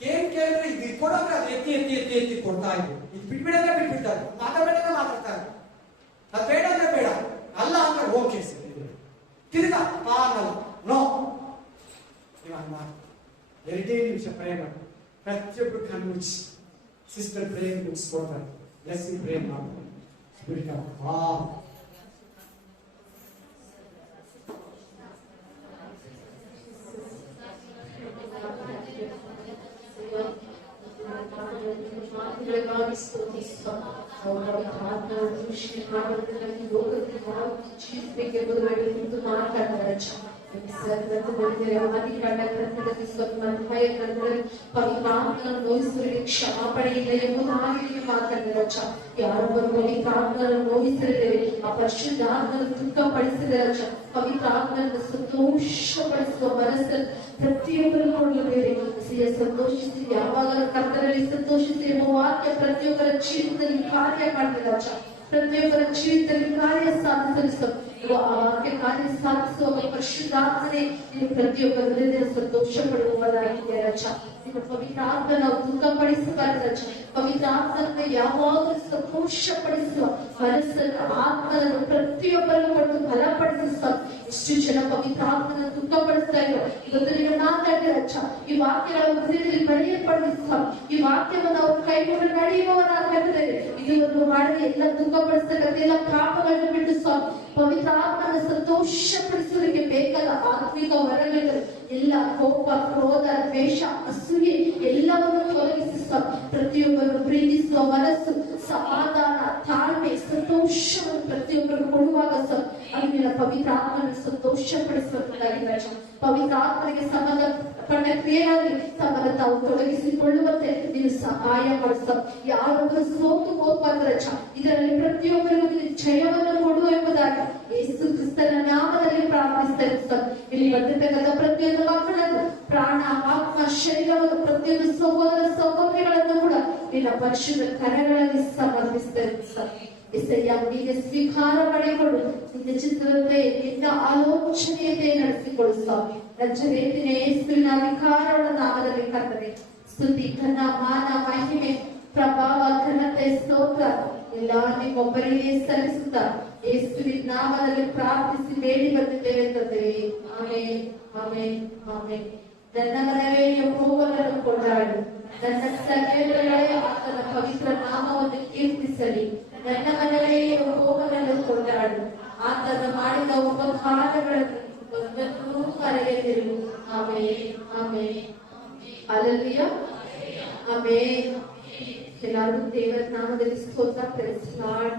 ಏನ್ ಕೇಳಿದ್ರೆ ಇದು ಕೊಡೋದ್ರೆ ಅದು ಎತ್ತಿ ಎತ್ತಿ ಎತ್ತಿ ಎತ್ತಿ ಕೊಡ್ತಾ ಇದ್ರು. ಇದು ಬಿಟ್ಬಿಡೋದ್ರೆ ಬಿಟ್ಬಿಡ್ತಾರೆ, ಮಾತಾಡೋದ್ರೆ ಮಾತಾಡ್ತಾ ಇದ್ರು. ಅದು ಬೇಡ ಅಂದ್ರೆ ಬೇಡ, ಅಲ್ಲ ಅಂದ್ರೆ ಓಕೆ ಸರ್, ತಿರ್ಗಾ ಅನ್ನಲ್ಲ, ನೋ. ಇವಾಗ 2 ನಿಮಿಷ ಪ್ರೇ ಮಾಡಿ, ಪ್ರತಿಯೊಬ್ಬರು ಕಣ್ಮುಚ್ಚಿ ಸಿಸ್ಟರ್ ಪ್ರೇ ಮುಗಿಸ್ಕೊಡ್ತಾರೆ. ಬ್ಲೆಸ್ಸಿಂಗ್ ಪ್ರೇ ಮಾಡ್ತಾರೆ. Spirit of God. ಕ್ಷಮಾಪಣೆಯಿಂದ ಎಂಬುದಾಗಿ ಮಾತಾಡಿದರಚ್ಚ. ಯಾರೊಬ್ಬರು ಪವಿತ್ರ ಆತ್ಮನನ್ನು ನೋಯಿಸಿದರೆ, ಆ ಪರಿಶುದ್ಧ ಆತ್ಮನನ್ನು ದುಃಖಪಡಿಸಿದರಚ್ಚ. ಪವಿತ್ರ ಆತ್ಮನನ್ನು ಸಂತೋಷಪಡಿಸುವ ಮನಸ್ಸನ್ನು ಪ್ರತಿಯೊಬ್ಬರು ನೋಡಲೇಬೇಕು. ಸಂತೋಷಿಸಿ, ಯಾವಾಗ ಕರ್ತನಲ್ಲಿ ಸಂತೋಷಿಸಿ ಎಂಬ ವಾಕ್ಯ ಪ್ರತಿಯೊಬ್ಬರ ಜೀವನದಲ್ಲಿ ಕಾರ್ಯ ಮಾಡ್ತಿದಚ್ಚ. ಪ್ರತಿಯೊಬ್ಬರ ಜೀವಿತದಲ್ಲಿ ಕಾರ್ಯ ಸಾಧಿಸಲು ಆ ವಾಕ್ಯ ಕಾರ್ಯ ಸಾಧಿಸುವ ಪರಿಶುದ್ಧಾತ್ಮನೇ ನೀನು ಪ್ರತಿಯೊಬ್ಬರ ಹೃದಯ ಸಂತೋಷ ಪಡುವವರಾಗಿದೆ ರಜ. ನಿನ್ನ ಪವಿತ್ರ ಆತ್ಮ ನಾವು ದುಃಖಪಡಿಸಬಾರದು ರಜ. ಪವಿತ್ರ ಆತ್ಮನ ಯಾವಾಗಲೂ ಸಂತೋಷ ಪಡಿಸುವ ಮನಸ್ಸನ್ನು ಆತ್ಮನನ್ನು ಪ್ರತಿಯೊಬ್ಬರನ್ನು ಕೊಟ್ಟು ಬಲಪಡಿಸುವ. ಎಷ್ಟು ಜನ ಪವಿತ್ರ ಆತ್ಮನ ದುಃಖಪಡಿಸ್ತಾ ಇರೋ ಇವತ್ತು ನೀನು ಮಾತಾಡಿದ ರಜ. ಈ ವಾಕ್ಯಗಳ ಹೃದಯದಲ್ಲಿ ಬರೆಯಲ್ಪಡಿಸುವ. ಈ ವಾಕ್ಯವನ್ನು ಅವರು ಕೈಗೊಂಡು ನಡೆಯುವವರಾಗಬೇಕಾದರೆ ಇದುವರೆಗೂ ಮಾಡಿದ ಎಲ್ಲ ದುಃಖಪಡಿಸ್ತಕ್ಕಂಥ ಎಲ್ಲ ಪಾಪಗಳನ್ನು ಬಿಟ್ಟು ಸ್ವಾಮಿ ಪವಿತ್ರ ಆತ್ಮನ ಸಂತೋಷಪಡಿಸುವುದಕ್ಕೆ ಬೇಕಾದ ಆತ್ಮಿಕ ವರಗಳು ಎಲ್ಲ ಕೋಪ, ಕ್ರೋಧ, ದ್ವೇಷ, ಅಸೂಯೆ ಎಲ್ಲವನ್ನು ತೊಲಗಿಸಿ ಪ್ರತಿಯೊಬ್ಬರು ಪ್ರೀತಿಸುವ ಮನಸ್ಸು, ಸಮಾಧಾನ, ತಾಳ್ಮೆ, ಸಂತೋಷವನ್ನು ಪ್ರತಿಯೊಬ್ಬರು ಕೊಡುವಾಗ ಅಲ್ಲಿನ ಪವಿತ್ರ ಆತ್ಮನ ಸಂತೋಷಪಡಿಸುವಂತಾಗಿದೆ. ಪವಿತ್ರ ಆತ್ಮನಿಗೆ ಸಂಬಂಧಪಟ್ಟ ಕ್ರಿಯೆಯಾಗಿ ತಮ್ಮನ್ನು ತಾವು ತೊಡಗಿಸಿಕೊಳ್ಳುವಂತೆ ನೀನು ಸಹಾಯ ಮಾಡಿಸ. ಯಾರೊಬ್ಬರು ಸೋತು ಹೋಗಬಾರ್ದು ರಚ. ಇದರಲ್ಲಿ ಪ್ರತಿಯೊಬ್ಬರಿಗೂ ನೀನು ಜಯವನ್ನು ಕೊಡುವ ಎಂಬುದಾಗಿ ಯೇಸು ಕ್ರಿಸ್ತನ ನಾಮದಲ್ಲಿ ಪ್ರಾರ್ಥಿಸ್ತೇನೆ ಸರ್. ಇಲ್ಲಿ ಬಂದಿರತಕ್ಕಂಥ ಪ್ರತಿಯೊಂದು ಮಕ್ಕಳನ್ನು ಪ್ರಾಣ, ಆತ್ಮ, ಶರೀರವನ್ನು ಪ್ರತಿಯೊಂದು ಸಹೋದರ ಸಹೋದರಿಗಳನ್ನು ಕೂಡ ನಿನ್ನ ಪರಿಶುದ್ಧ ಕರಗಳಲ್ಲಿ ಸಮರ್ಪಿಸ್ತೇನೆ ಸರ್. ಎಸಯ್ಯ ನೀಗೆ ಸ್ವೀಕಾರ ಮಾಡಿಕೊಂಡು ನಿನ್ನ ಚಿತ್ರದಂತೆ ನಿನ್ನ ಆಲೋಚನೆಯಂತೆ ನಡೆಸಿಕೊಳ್ಳು ಸ್ವಾಮಿ. ರಜರೇತಿನ ಯೇಸುವಿನ ಅಧಿಕಾರಗಳ ನಾಮದಲ್ಲಿ ಕರ್ತನೆ ಸ್ತುತಿ, ಘನ, ಮಾನ, ಮಹಿಮೆ, ಪ್ರಭಾವ, ಘನತೆ, ಸ್ತೋತ್ರ ಎಲ್ಲ ನಿಮ್ಮೊಬ್ಬರಿಗೆ ಸಲ್ಲಿಸುತ್ತಾ ಯೇಸುವಿನ ನಾಮದಲ್ಲಿ ಪ್ರಾರ್ಥಿಸಿ ಬೇಡಿ ಬಂದಿದ್ದೇವೆ ತಂದೆಯೇ. Amen, amen, amen. ನನ್ನ ಮನವೇ ಯೆಹೋವನನ್ನು ಕೊಂಡಾಡು, ನನ್ನ ಸಕಲಗಳೇ ಆತನ ಪವಿತ್ರ ನಾಮವನ್ನು ಕೀರ್ತಿಸಲಿ. ನನ್ನ ಮನವೇ ಯೆಹೋವನನ್ನು ಕೊಂಡಾಡು, ಆತನ ಮಾಡಿದ ಉಪಕಾರಗಳನ್ನು ಒಂದೊಂದೂ ಮರೆಯದಿರು. Amen, amen, hallelujah, amen. ಎಲ್ಲರೂ ದೇವರ ನಾಮದಲ್ಲಿ ಸ್ತೋತ್ರ. Praise lord.